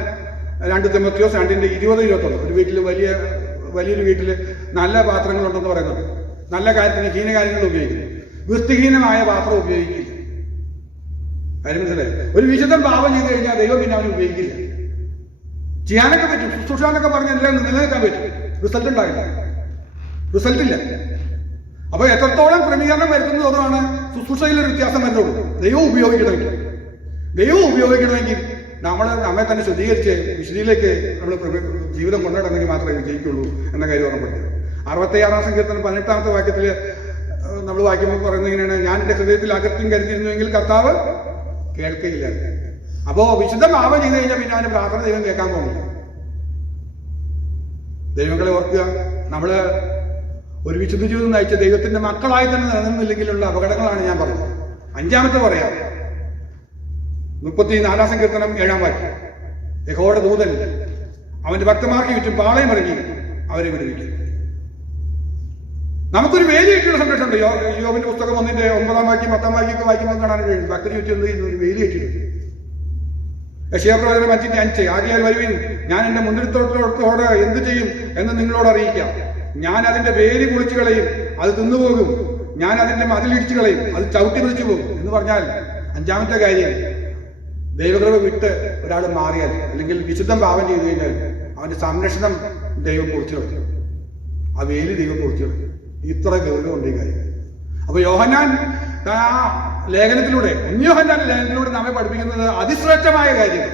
2 തിമോത്തിയോസ് 2:20-21. ഒരു വീട്ടിൽ വലിയൊരു വീട്ടിൽ നല്ല പാത്രങ്ങളുണ്ടെന്ന് പറയുന്നുണ്ട്. നല്ല കാര്യത്തിന് ഹീനകാര്യങ്ങൾ ഉപയോഗിക്കുന്നു, വൃത്തിഹീനമായ പാത്രം ഉപയോഗിക്കില്ല. കാര്യം മനസ്സിലായി? ഒരു വിശുദ്ധം പാപം ചെയ്ത് കഴിഞ്ഞാൽ ദൈവം പിന്നെ അവന് ഉപയോഗിക്കില്ല. ചെയ്യാനൊക്കെ പറ്റും, ശുശ്രൂഷാന്നൊക്കെ പറഞ്ഞ് എല്ലാം നിലനിൽക്കാൻ പറ്റും. റിസൾട്ട് ഉണ്ടാകില്ല, റിസൾട്ടില്ല. അപ്പൊ എത്രത്തോളം ക്രമീകരണം വരുത്തുന്നതാണ് ശുശ്രൂഷയിലൊരു വ്യത്യാസം വരുന്നുള്ളൂ. ദൈവം ഉപയോഗിക്കണമെങ്കിൽ നമ്മെ തന്നെ ശുദ്ധീകരിച്ച് വിശുദ്ധിയിലേക്ക് നമ്മൾ ജീവിതം കൊണ്ടുവരണമെങ്കിൽ മാത്രമേ ജയിക്കുള്ളൂ എന്ന കാര്യം ഓർമ്മപ്പെടുത്തുക. 66-ാം സങ്കീർത്തനം 18-ാമത്തെ വാക്യത്തിൽ നമ്മൾ വാക്യം പറയുന്നത് ഇങ്ങനെയാണ്: ഞാൻ എന്റെ ഹൃദയത്തിൽ അകത്യം കരുതിയിരുന്നുവെങ്കിൽ കർത്താവ് കേൾക്കയില്ല. അപ്പോ വിശുദ്ധ പാപം ചെയ്ത് കഴിഞ്ഞാൽ പിന്നെ അവന്റെ പ്രാർത്ഥന ദൈവം കേൾക്കാൻ പോകുന്നില്ല. ദൈവങ്ങളെ ഓർക്കുക, നമ്മള് ഒരു വിശുദ്ധ ജീവിതം നയിച്ച ദൈവത്തിന്റെ മക്കളായി തന്നെ നിലനിന്നില്ലെങ്കിലുള്ള അപകടങ്ങളാണ് ഞാൻ പറഞ്ഞത്. 5-ാമത്തെ പറയാം. 34-ാം സങ്കീർത്തനം 7-ാം വാക്യം: യഹോവയുടെ ദൂതൻ അവന്റെ ഭക്തന്മാർക്ക് ചുറ്റും പാളയം ഇറങ്ങി അവരെ വിടുവിക്കും. നമുക്കൊരു വേലി കെട്ടിയുള്ള സംരക്ഷണമുണ്ട്. യോബിന്റെ പുസ്തകം 1-9-ാം വാക്യം 10-ാം വാക്യമൊക്കെ വായിക്കുമ്പോൾ കാണാൻ കഴിയും. ഭക്തന് ചുറ്റും എന്ത് ചെയ്യുന്നു? ഒരു വേലി കെട്ടിയിട്ടുണ്ട്. യെശയ്യാപ്രവചനം 5:5: ആകയാൽ വരുവിൻ, ഞാൻ എന്റെ മുന്തിരിത്തോട്ടത്തോട് എന്ത് ചെയ്യും എന്ന് നിങ്ങളോട് അറിയിക്കാം. ഞാൻ അതിന്റെ വേലി പൊളിച്ചു കളയും, അത് തിന്നുപോകും. ഞാൻ അതിന്റെ മതിലിടിച്ചു കളയും, അത് ചവിട്ടി പിടിച്ചു പോകും എന്ന് പറഞ്ഞാൽ 5-ാമത്തെ കാര്യം, ദൈവകൃപ വിട്ട് ഒരാൾ മാറിയാൽ അല്ലെങ്കിൽ വിശുദ്ധം പാപം ചെയ്തു കഴിഞ്ഞാൽ അവന്റെ സംരക്ഷണം ദൈവം പൊളിച്ചു കളയും, ആ വേലി ദൈവം പൊളിച്ചു കളയും. ഇത്ര ഗൗരവമുണ്ട് ഈ കാര്യം. അപ്പൊ യോഹന്നാൻ ലേഖനത്തിലൂടെ നമ്മെ പഠിപ്പിക്കുന്നത് അതിശ്രേഷ്ഠമായ കാര്യം.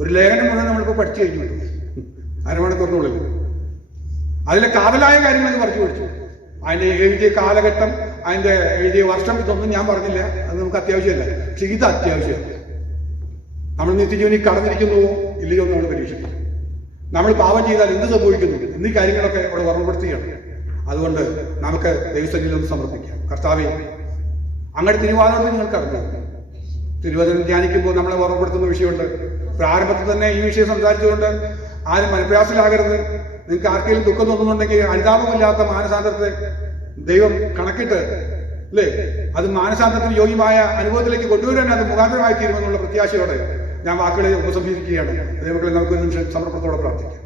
ഒരു ലേഖനം മുഴുവൻ നമ്മളിപ്പോ പഠിച്ചു കഴിഞ്ഞിട്ടുണ്ട്, അരമണിക്കൂറിനുള്ളിൽ. അതിലെ കാതലായ കാര്യങ്ങളൊക്കെ പഠിച്ചു. അതിന്റെ എഴുതിയ കാലഘട്ടം, അതിന്റെ എഴുതിയ വർഷം, ഇതൊന്നും ഞാൻ പറഞ്ഞില്ല. അത് നമുക്ക് അത്യാവശ്യമല്ല. പക്ഷെ ഇത് അത്യാവശ്യമാണ്. നമ്മൾ നിത്യജീവനിൽ കടന്നിരിക്കുന്നുവോ ഇല്ലയോ എന്ന് നമ്മൾ പരീക്ഷിക്കും. നമ്മൾ പാപം ചെയ്താൽ എന്ത് സംഭവിക്കുന്നു എന്നീ കാര്യങ്ങളൊക്കെ അവിടെ ഓർമ്മപ്പെടുത്തുകയാണ്. അതുകൊണ്ട് നമുക്ക് ദൈവസന്നിധിയിൽ ഒന്ന് സമർപ്പിക്കാം. കർത്താവേ, അങ്ങനെ തിരുവാതിരത്തിൽ നിങ്ങൾക്ക് അറിഞ്ഞു. തിരുവചനം ധ്യാനിക്കുമ്പോൾ നമ്മളെ ഓർമ്മപ്പെടുത്തുന്ന വിഷയമുണ്ട്. പ്രാരംഭത്തിൽ തന്നെ ഈ വിഷയം സംസാരിച്ചുകൊണ്ട് ആരും മനപ്രയാസത്തിലാകരുത്. നിങ്ങൾക്ക് ആർക്കെങ്കിലും ദുഃഖം തോന്നുന്നുണ്ടെങ്കിൽ അനുതാപമില്ലാത്ത മാനസാന്തരത്തെ ദൈവം കണക്കിട്ട് അല്ലേ അത് മാനസാന്തരത്തിന് യോഗ്യമായ അനുഭവത്തിലേക്ക് കൊണ്ടുവരാൻ അത് മുഖാന്തരമായി തീരുമെന്നുള്ള പ്രത്യാശയോടെ ഞാൻ വാക്കുകളെ ഉപസംഹരിക്കുകയാണ്. ദൈവങ്ങളെ നമുക്ക് സമർപ്പണത്തോടെ പ്രാർത്ഥിക്കാം.